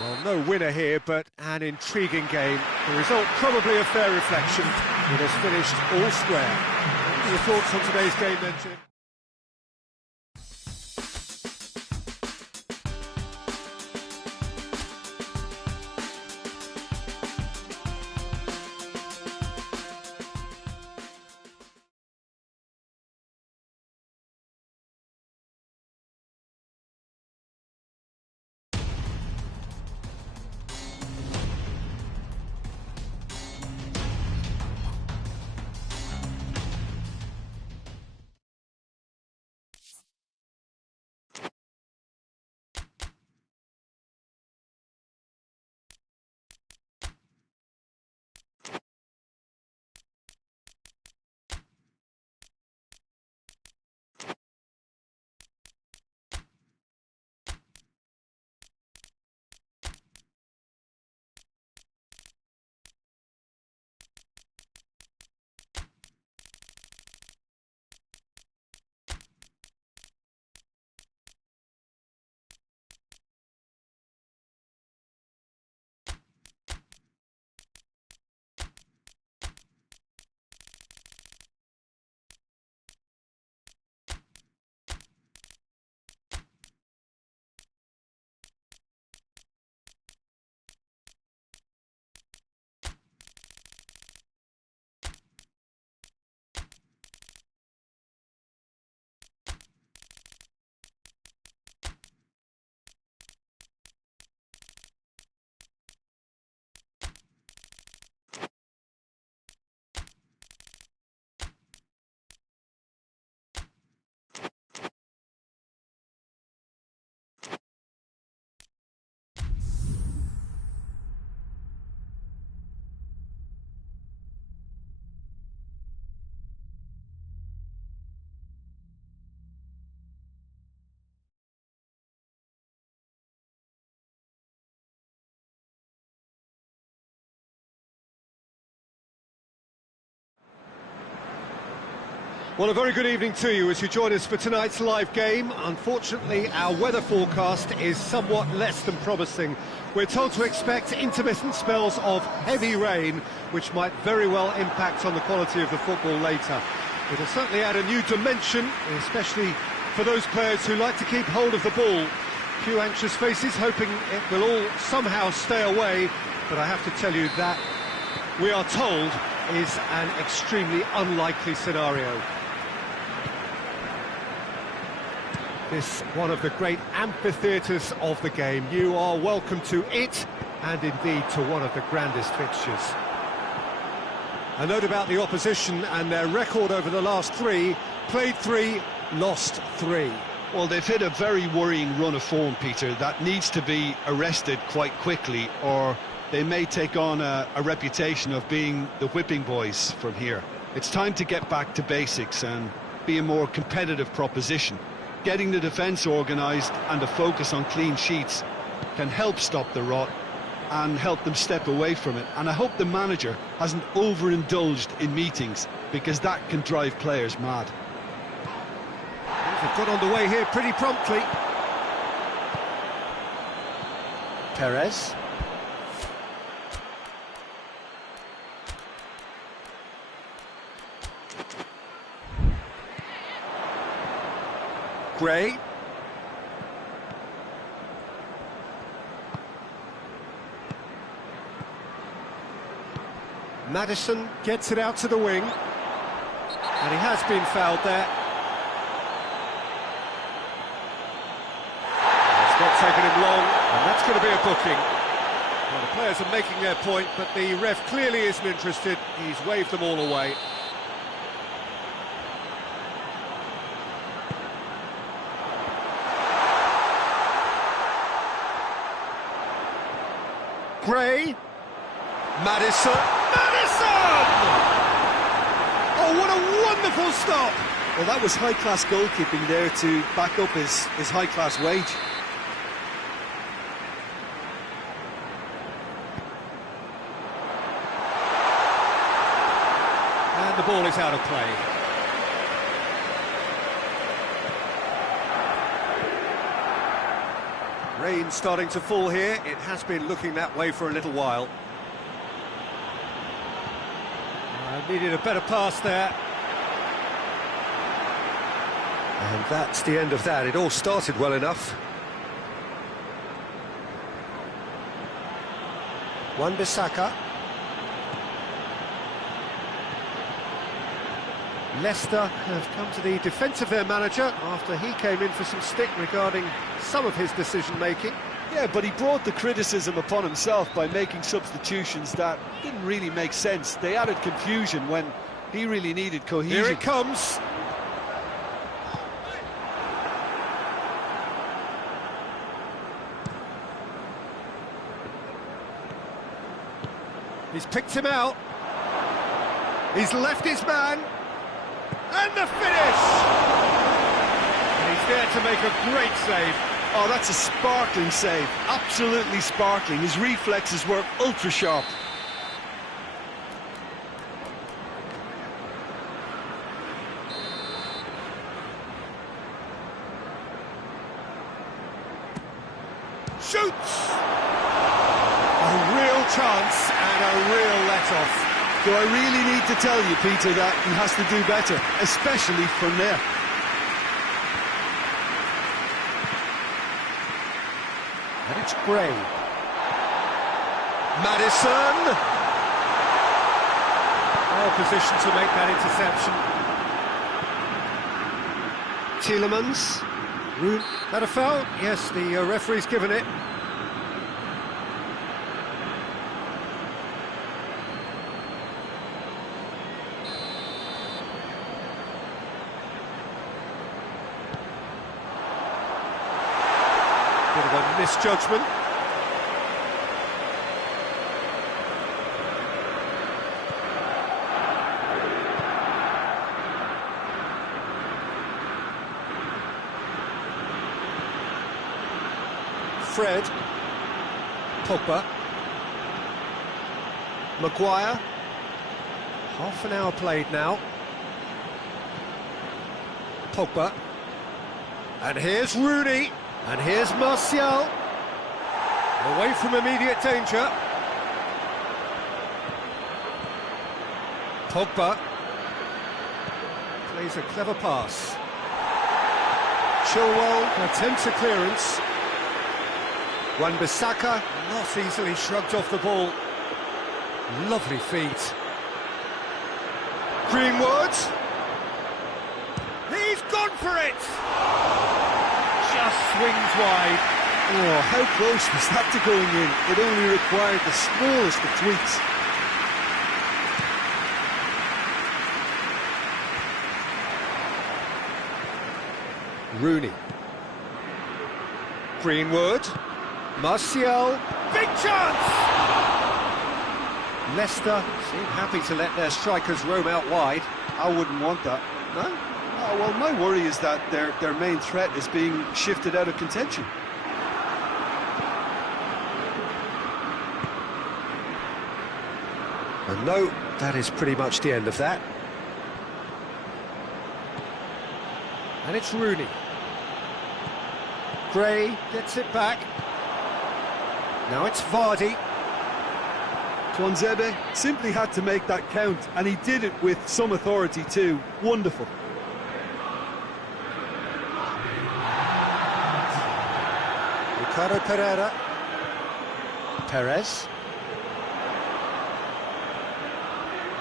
Well, no winner here, but an intriguing game. The result probably a fair reflection. It has finished all square. What are your thoughts on today's game then, Jim? Well, a very good evening to you as you join us for tonight's live game. Unfortunately, our weather forecast is somewhat less than promising. We're told to expect intermittent spells of heavy rain, which might very well impact on the quality of the football later. It'll certainly add a new dimension, especially for those players who like to keep hold of the ball. Few anxious faces hoping it will all somehow stay away, but I have to tell you that we are told is an extremely unlikely scenario. This one of the great amphitheatres of the game. You are welcome to it, and indeed to one of the grandest fixtures. A note about the opposition and their record over the last three: played 3, lost 3. Well, they've hit a very worrying run of form, Peter, that needs to be arrested quite quickly, or they may take on a reputation of being the whipping boys from here. It's time to get back to basics and be a more competitive proposition. Getting the defence organised and a focus on clean sheets can help stop the rot and help them step away from it. And I hope the manager hasn't overindulged in meetings, because that can drive players mad. They've got underway here pretty promptly. Perez. Gray. Maddison gets it out to the wing, and he has been fouled there. It's not taken him long, and that's going to be a booking. Well, the players are making their point, but the ref clearly isn't interested. He's waved them all away. Gray, Maddison, Oh, what a wonderful stop! Well, that was high-class goalkeeping there to back up his high-class wage. And the ball is out of play. Rain starting to fall here. It has been looking that way for a little while. Needed a better pass there. And that's the end of that. It all started well enough. Wan-Bissaka. Leicester have come to the defence of their manager after he came in for some stick regarding some of his decision-making. Yeah, but he brought the criticism upon himself by making substitutions that didn't really make sense. They added confusion when he really needed cohesion. Here it comes. He's picked him out. He's left his man. And the finish! And he's there to make a great save. Oh, that's a sparkling save. Absolutely sparkling. His reflexes were ultra-sharp. Shoots! A real chance and a real let-off. Do I really need to tell you, Peter, that he has to do better, especially from there? And it's Gray. Maddison! Well positioned to make that interception. Tielemans. That a foul? Yes, the referee's given it. Bit of a misjudgment. Fred. Pogba. Maguire. Half an hour played now. Pogba. And here's Rooney. And here's Martial. Away from immediate danger. Pogba. Plays a clever pass. Chilwell attempts a clearance. Wan-Bissaka not easily shrugged off the ball. Lovely feet. Greenwood. He's gone for it! Just swings wide. Oh, how close was that to going in? It only required the smallest of tweaks. Rooney. Greenwood. Martial. Big chance! Leicester seem happy to let their strikers roam out wide. I wouldn't want that. No? Oh, well, my worry is that their main threat is being shifted out of contention. And no, that is pretty much the end of that. And it's Rooney. Gray gets it back. Now it's Vardy. Tuanzebe simply had to make that count, and he did it with some authority too. Wonderful. Ricardo Pereira. Perez.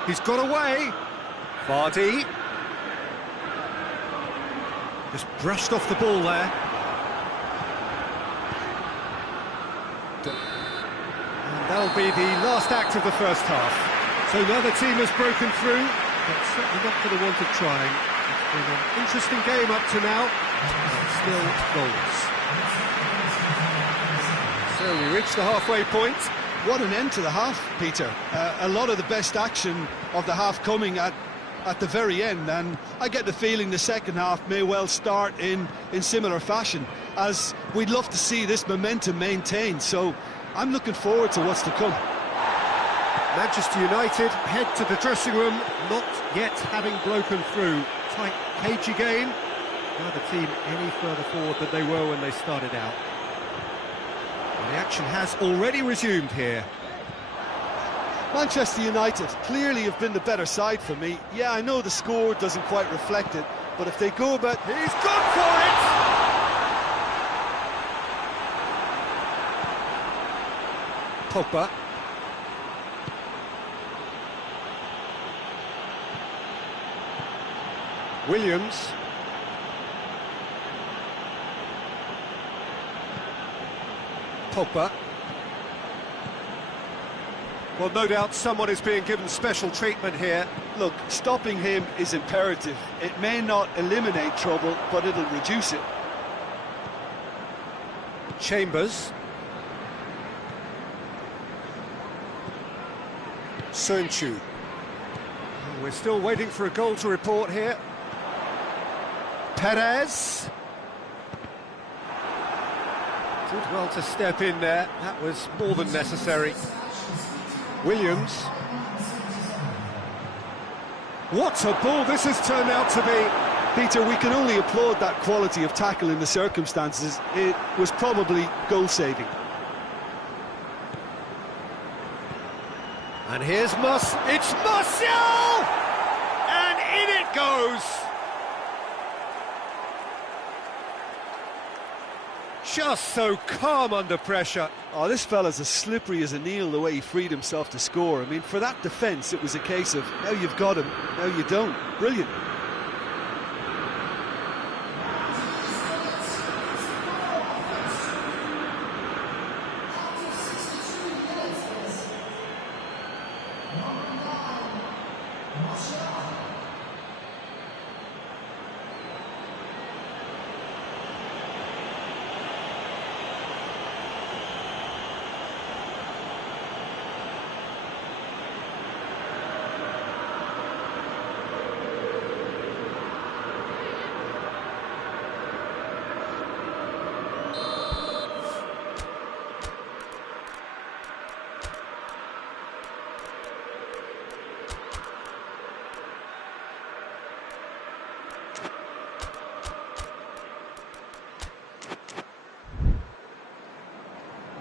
He's got away. Vardy. Just brushed off the ball there. And that'll be the last act of the first half. So now the team has broken through, but certainly not for the want of trying. It's been an interesting game up to now, but still goals. So we reach the halfway point. What an end to the half, Peter. A lot of the best action of the half coming at the very end, and I get the feeling the second half may well start in similar fashion, as we'd love to see this momentum maintained. So I'm looking forward to what's to come. Manchester United head to the dressing room, not yet having broken through. Tight, cagey game. Neither team any further forward than they were when they started out. The action has already resumed here. Manchester United clearly have been the better side for me. Yeah, I know the score doesn't quite reflect it, but if they go about... He's gone for it! Pogba. Williams. Pogba. Well, no doubt someone is being given special treatment here. Look, stopping him is imperative. It may not eliminate trouble, but it'll reduce it. Chambers. Sönchu. We're still waiting for a goal to report here. Perez. Did well to step in there. That was more than necessary. Williams. What a ball this has turned out to be. Peter, we can only applaud that quality of tackle in the circumstances. It was probably goal-saving. And here's it's Martial! And in it goes! Just so calm under pressure. Oh, this fella's as slippery as an eel, the way he freed himself to score. I mean, for that defence, it was a case of, now you've got him, now you don't. Brilliant.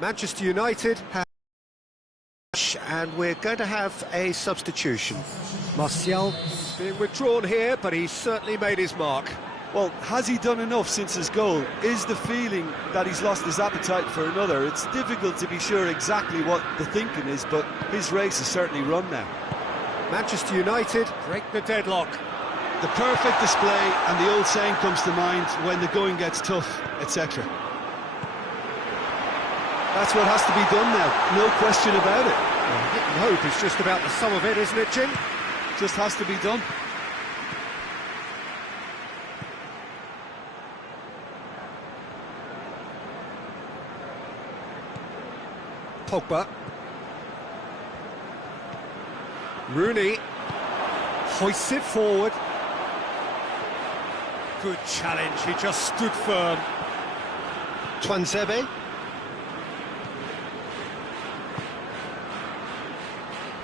Manchester United have... And we're going to have a substitution. Martial is being withdrawn here, but he's certainly made his mark. Well, has he done enough since his goal? Is the feeling that he's lost his appetite for another? It's difficult to be sure exactly what the thinking is, but his race is certainly run now. Manchester United break the deadlock. The perfect display, and the old saying comes to mind, when the going gets tough, etc. That's what has to be done now, no question about it. Well, hit and hope is just about the sum of it, isn't it, Jim? Just has to be done. Pogba. Rooney hoists it forward. Good challenge, he just stood firm. Tuanzebe.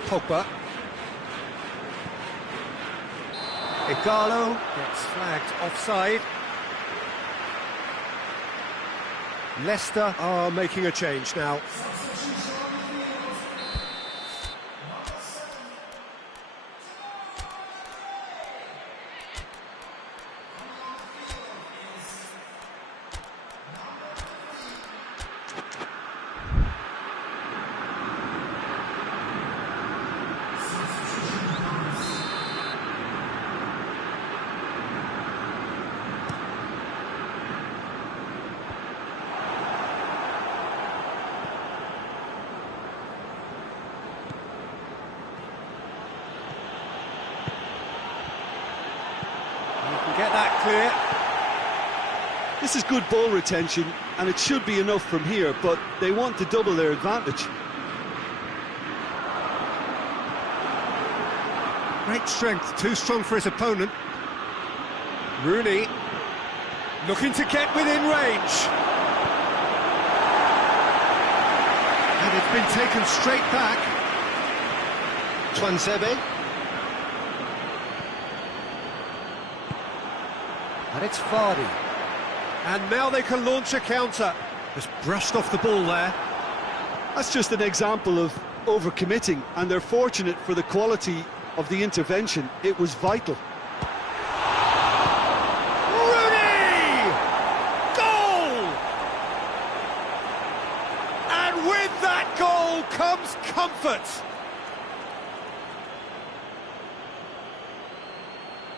Pogba. Igalo gets flagged offside. Leicester are making a change now. Get that clear. This is good ball retention, and it should be enough from here, but they want to double their advantage. Great strength, too strong for his opponent. Rooney looking to get within range. And it's been taken straight back. Tuanzebe. And it's Vardy. And now they can launch a counter. Just brushed off the ball there. That's just an example of overcommitting, and they're fortunate for the quality of the intervention. It was vital. Rooney! Goal! And with that goal comes comfort.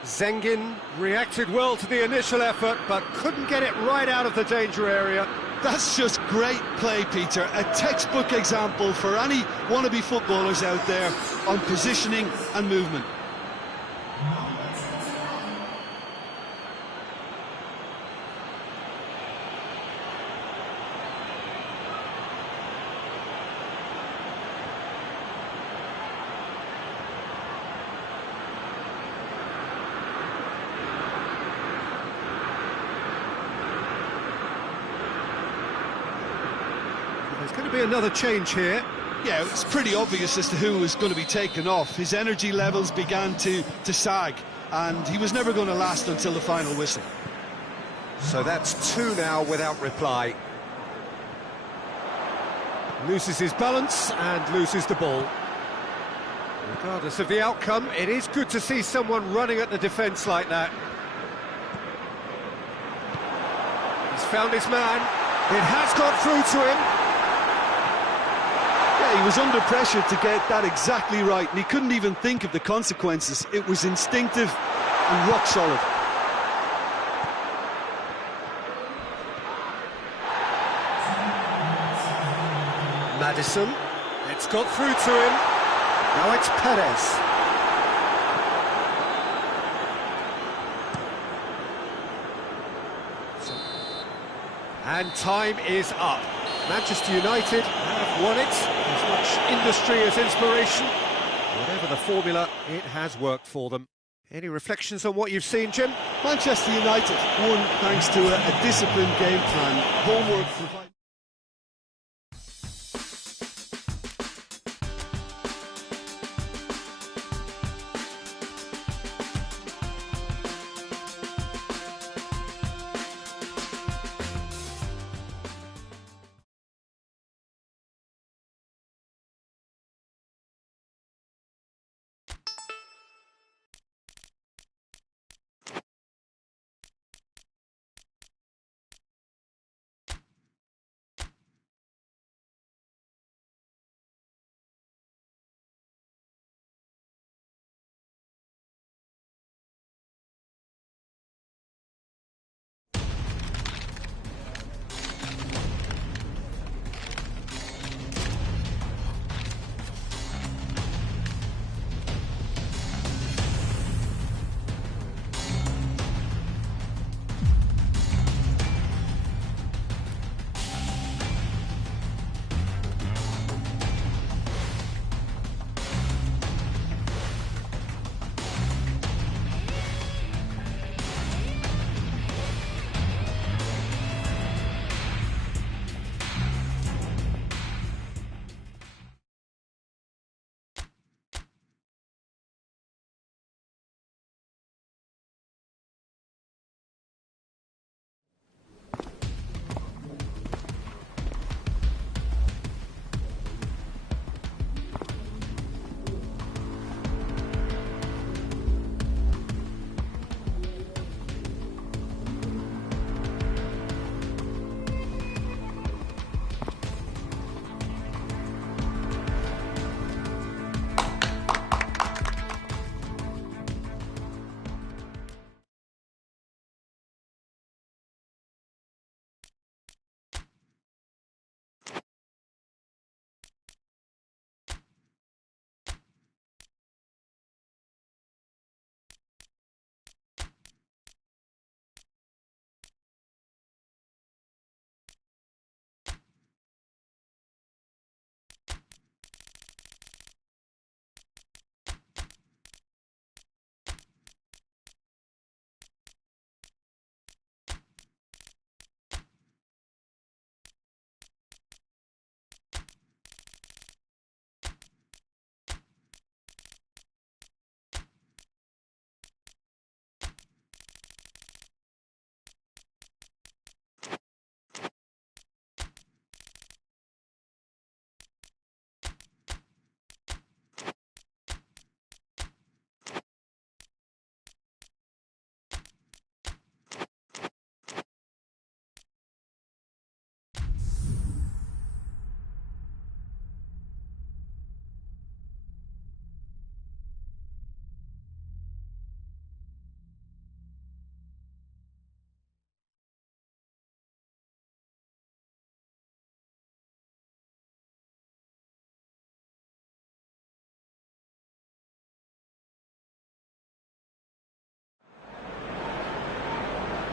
Zengin reacted well to the initial effort, but couldn't get it right out of the danger area. That's just great play, Peter. A textbook example for any wannabe footballers out there on positioning and movement. There's going to be another change here. Yeah, it's pretty obvious as to who was going to be taken off. His energy levels began to sag, and he was never going to last until the final whistle. So that's two now without reply. Loses his balance and loses the ball. Regardless of the outcome, it is good to see someone running at the defence like that. He's found his man. It has got through to him. Yeah, he was under pressure to get that exactly right, and he couldn't even think of the consequences. It was instinctive and rock solid. Maddison, it's got through to him. Now it's Perez. And time is up. Manchester United have won it. As much industry as inspiration. Whatever the formula, it has worked for them. Any reflections on what you've seen, Jim? Manchester United won thanks to a disciplined game plan, homework provided.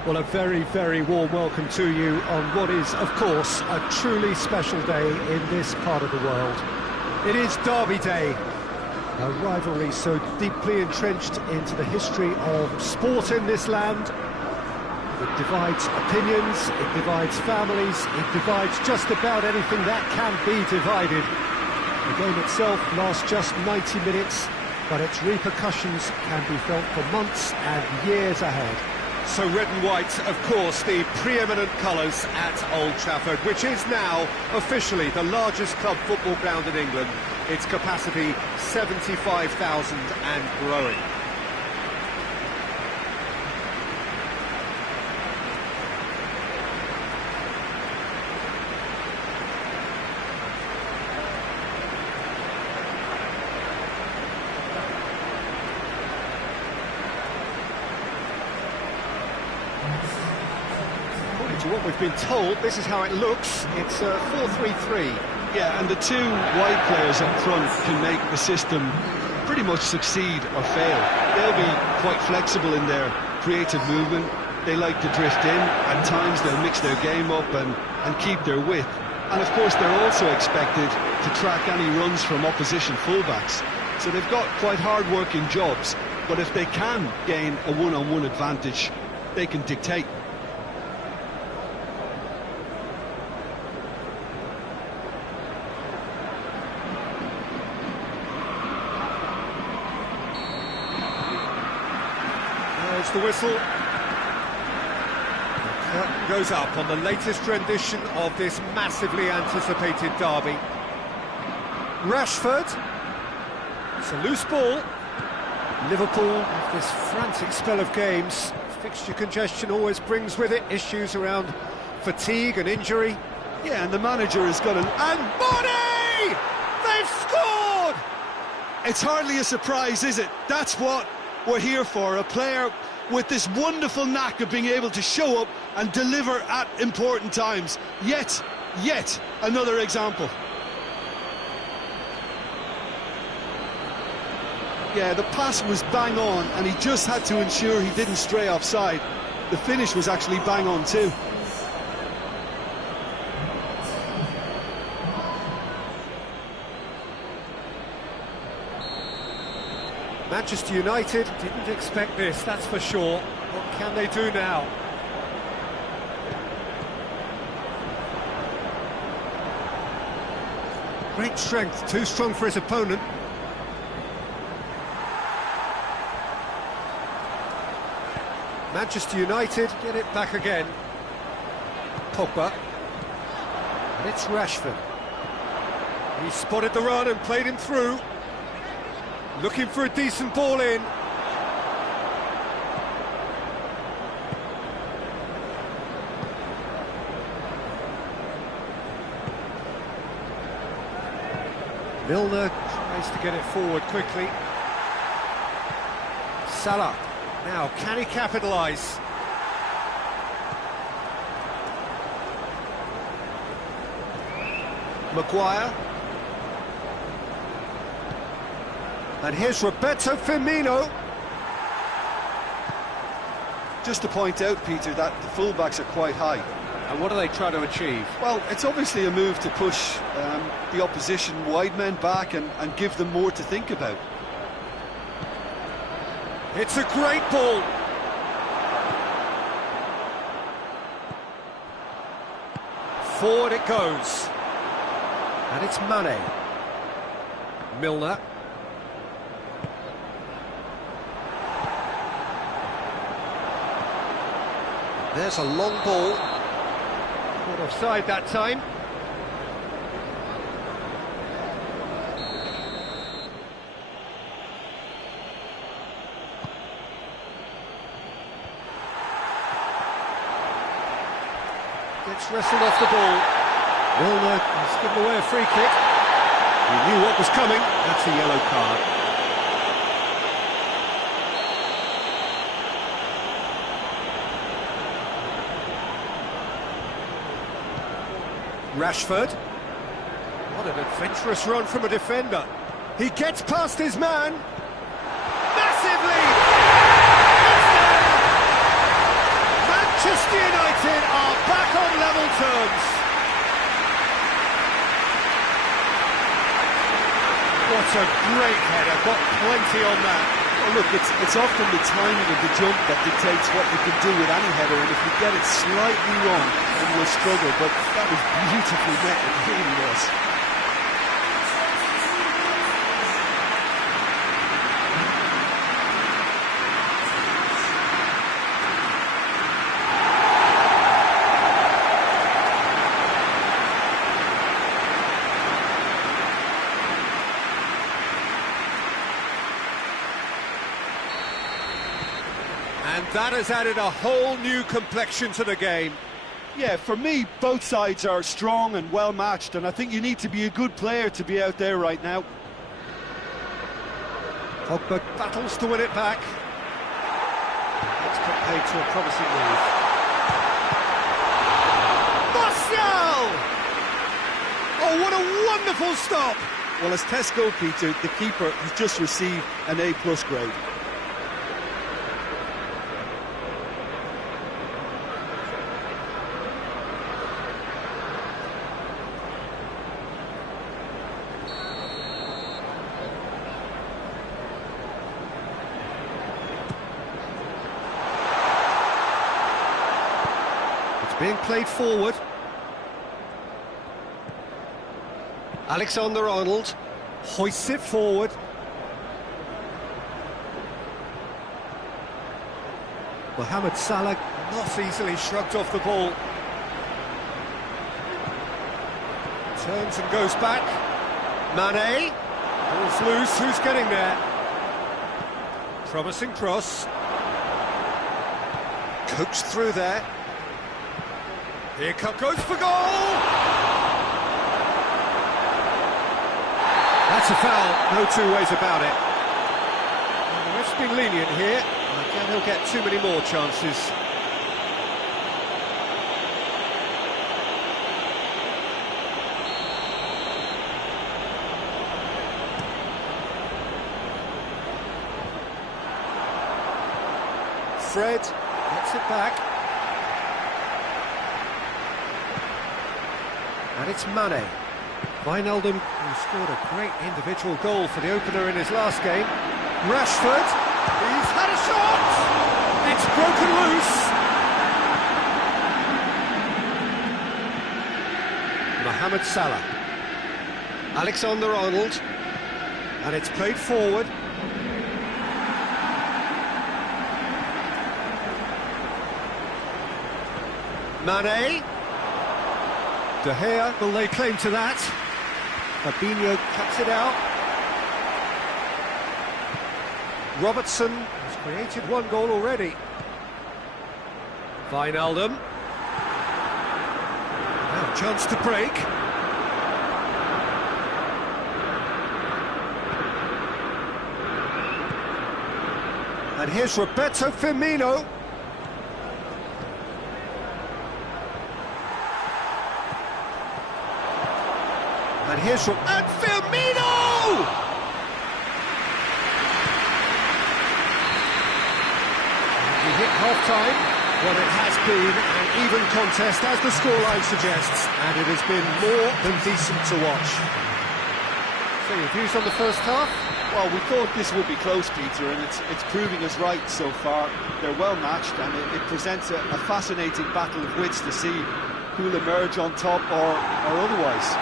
Well, a very, very warm welcome to you on what is, of course, a truly special day in this part of the world. It is Derby Day, a rivalry so deeply entrenched into the history of sport in this land. It divides opinions, it divides families, it divides just about anything that can be divided. The game itself lasts just 90 minutes, but its repercussions can be felt for months and years ahead. So red and white, of course, the preeminent colours at Old Trafford, which is now officially the largest club football ground in England. Its capacity 75,000 and growing. To what we've been told, this is how it looks. It's 4-3-3. Yeah, and the two wide players up front can make the system pretty much succeed or fail. They'll be quite flexible in their creative movement. They like to drift in. At times they'll mix their game up and keep their width. And of course they're also expected to track any runs from opposition fullbacks. So they've got quite hard-working jobs, but if they can gain a one-on-one advantage, they can dictate. There's the whistle. The curtain goes up on the latest rendition of this massively anticipated derby. Rashford. It's a loose ball. Liverpool, with this frantic spell of games, fixture congestion always brings with it issues around fatigue and injury. Yeah, and the manager has got And Bonney! They've scored! It's hardly a surprise, is it? That's what we're here for, a player with this wonderful knack of being able to show up and deliver at important times. Yet another example. Yeah, the pass was bang on, and he just had to ensure he didn't stray offside. The finish was actually bang on too. Manchester United didn't expect this, that's for sure. What can they do now? Great strength, too strong for his opponent. Manchester United get it back again. Pogba. And it's Rashford. He spotted the run and played him through. Looking for a decent ball in. Milner tries to get it forward quickly. Salah. Now, can he capitalise? Maguire. And here's Roberto Firmino. Just to point out, Peter, that the fullbacks are quite high. And what are they trying to achieve? Well, it's obviously a move to push the opposition wide men back and give them more to think about. It's a great ball. Forward it goes. And it's Mane. Milner. There's a long ball. Caught offside that time. Gets wrestled off the ball. Milner has given away a free kick. He knew what was coming. That's a yellow card. Rashford. What an adventurous run from a defender. He gets past his man. Massive lead! Manchester United are back on level terms. What a great header, got plenty on that. Well, look, it's often the timing of the jump that dictates what you can do with any header, and if you get it slightly wrong, then you'll struggle, but that was beautifully met, it really was. And that has added a whole new complexion to the game. Yeah, for me, both sides are strong and well matched, and I think you need to be a good player to be out there right now. Pogba battles to win it back. It's compared to a promising move. Martial! Oh, what a wonderful stop! Well, as tests go, Peter, the keeper has just received an A+ grade. Being played forward. Alexander-Arnold hoists it forward. Mohamed Salah not easily shrugged off the ball. Turns and goes back. Mane. Ball's loose, who's getting there? Promising cross. Coaxed through there. Here goes for goal! That's a foul, no two ways about it. And the ref's been lenient here. Again, he'll get too many more chances. Fred gets it back. And it's Mane. Wijnaldum, who scored a great individual goal for the opener in his last game. Rashford, he's had a shot! It's broken loose! Mohamed Salah. Alexander-Arnold. And it's played forward. Mane. De Gea will lay claim to that. Fabinho cuts it out. Robertson has created one goal already. Wijnaldum. Now a chance to break. And here's Roberto Firmino. And here's from Firmino! We hit half-time. Well, it has been an even contest, as the scoreline suggests, and it has been more than decent to watch. So, your views on the first half? Well, we thought this would be close, Peter, and it's proving us right so far. They're well matched, and it presents a fascinating battle of wits to see who'll emerge on top or otherwise.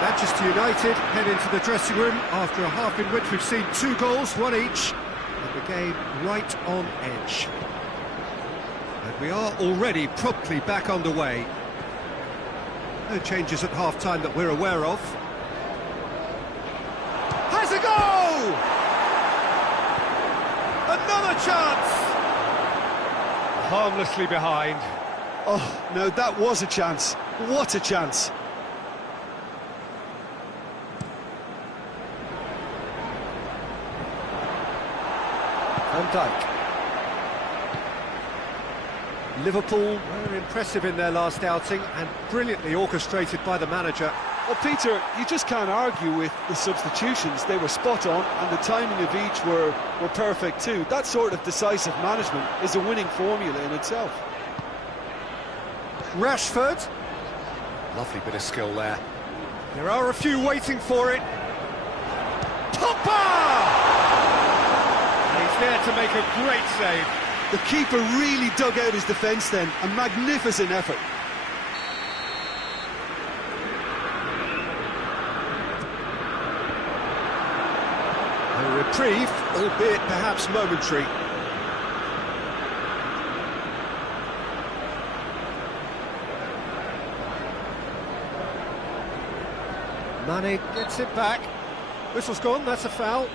Manchester United head into the dressing room after a half in which we've seen 2 goals, one each, and the game right on edge. And we are already promptly back underway. No changes at half-time that we're aware of. Has a goal! Another chance! Harmlessly behind. Oh, no, that was a chance. What a chance. Van Dijk. Liverpool were impressive in their last outing and brilliantly orchestrated by the manager. Well, Peter, you just can't argue with the substitutions. They were spot on, and the timing of each were perfect too. That sort of decisive management is a winning formula in itself. Rashford. Lovely bit of skill there. There are a few waiting for it. Popper! And he's there to make a great save. The keeper really dug out his defence then. A magnificent effort. A reprieve, albeit perhaps momentary. Mane gets it back. Whistle's gone, that's a foul.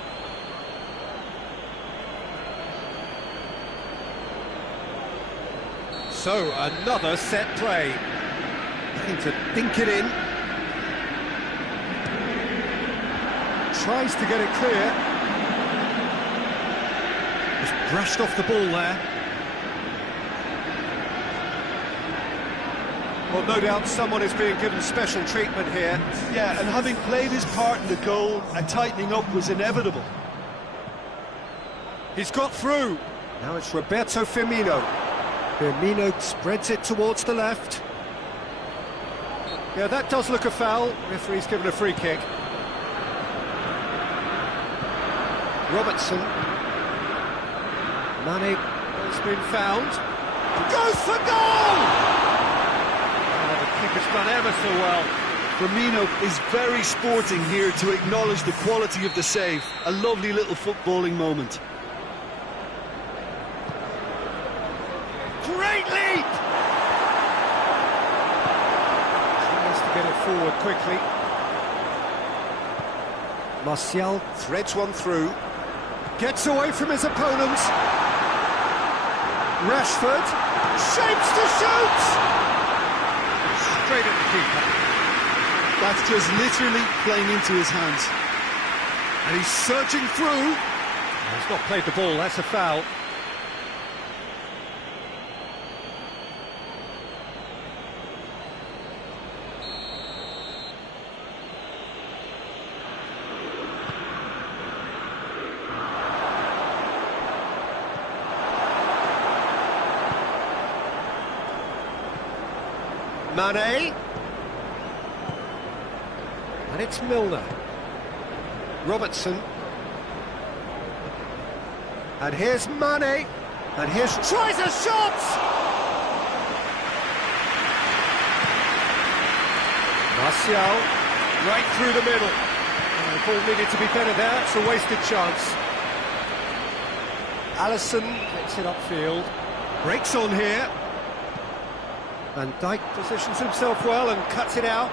So, another set play. Looking to dink it in. Tries to get it clear. Just brushed off the ball there. Well, no doubt someone is being given special treatment here. Yeah, and having played his part in the goal, a tightening up was inevitable. He's got through. Now it's Roberto Firmino. Firmino spreads it towards the left. Yeah, that does look a foul. Referee's given a free kick. Robertson. Mane has been found. Goes for goal! Keeper's done ever so well. Firmino is very sporting here to acknowledge the quality of the save. A lovely little footballing moment. Great leap! Tries to get it forward quickly. Martial threads one through. Gets away from his opponent. Rashford shapes to shoot! Straight at the keeper. That's just literally playing into his hands. And he's surging through. He's not played the ball, that's a foul. Mane. And it's Milner. Robertson. And here's Mane. And here's... tries a shot! Martial. Right through the middle. And the ball needed to be better there. It's a wasted chance. Alisson gets it upfield. Breaks on here. Van Dijk positions himself well and cuts it out.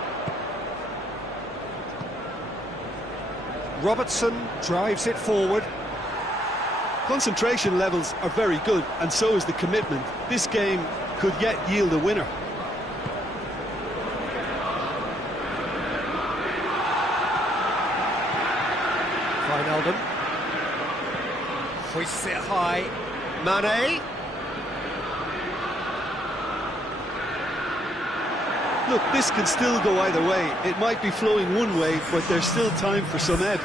Robertson drives it forward. Concentration levels are very good, and so is the commitment. This game could yet yield a winner. Wijnaldum. Hoists it high. Mane. Look, this can still go either way. It might be flowing one way, but there's still time for some ebb.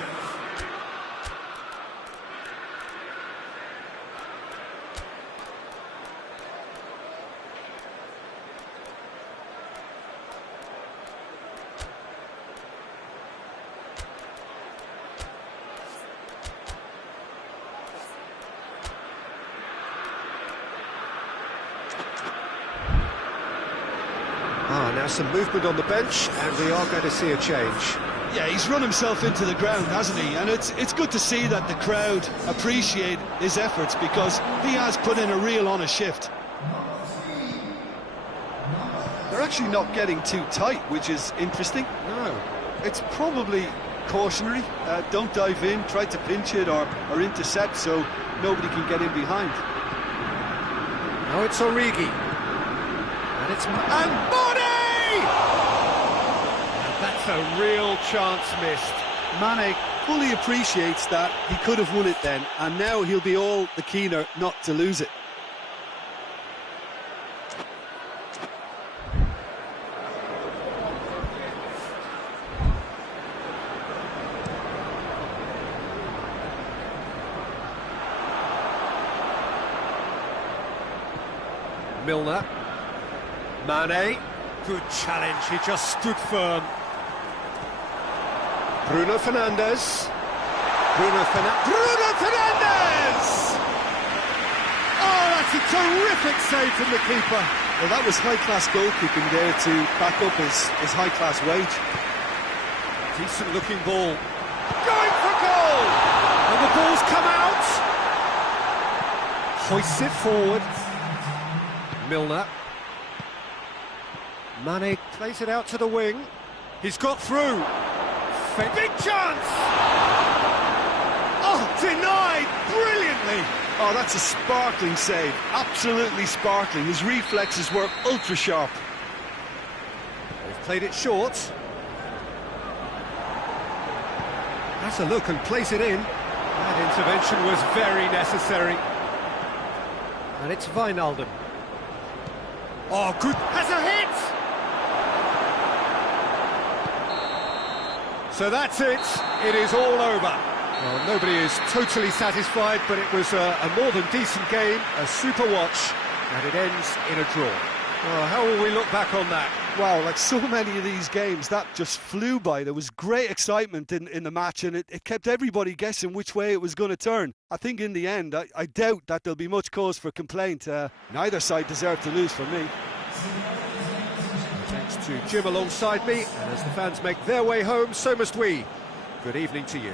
Now some movement on the bench, and we are going to see a change. Yeah, he's run himself into the ground, hasn't he? And it's good to see that the crowd appreciate his efforts, because he has put in a real honest shift. They're actually not getting too tight, which is interesting. No. It's probably cautionary. Don't dive in, try to pinch it or intercept so nobody can get in behind. Now it's Origi. And it's... and Mane! That's a real chance missed. Mane fully appreciates that he could have won it then, and now he'll be all the keener not to lose it. Milner. Mane. Good challenge, he just stood firm. Bruno Fernandes. Bruno Fernandes! Oh, that's a terrific save from the keeper. Well, that was high-class goalkeeping there to back up his high-class wage. Decent looking ball. Going for goal! And the ball's come out. Hoists it forward. Milner. Mane plays it out to the wing. He's got through. Big chance! Oh, denied brilliantly. Oh, that's a sparkling save. Absolutely sparkling. His reflexes were ultra sharp. They've played it short. Has a look and plays it in. That intervention was very necessary. And it's Wijnaldum. Oh, good. Has a hit! So that's it. It is all over. Well, nobody is totally satisfied, but it was a more than decent game, a super watch, and it ends in a draw. Well, how will we look back on that? Wow, like so many of these games, that just flew by. There was great excitement in the match, and it kept everybody guessing which way it was going to turn. I think in the end, I doubt that there'll be much cause for complaint. Neither side deserved to lose for me. Thanks to Jim alongside me, and as the fans make their way home, so must we. Good evening to you.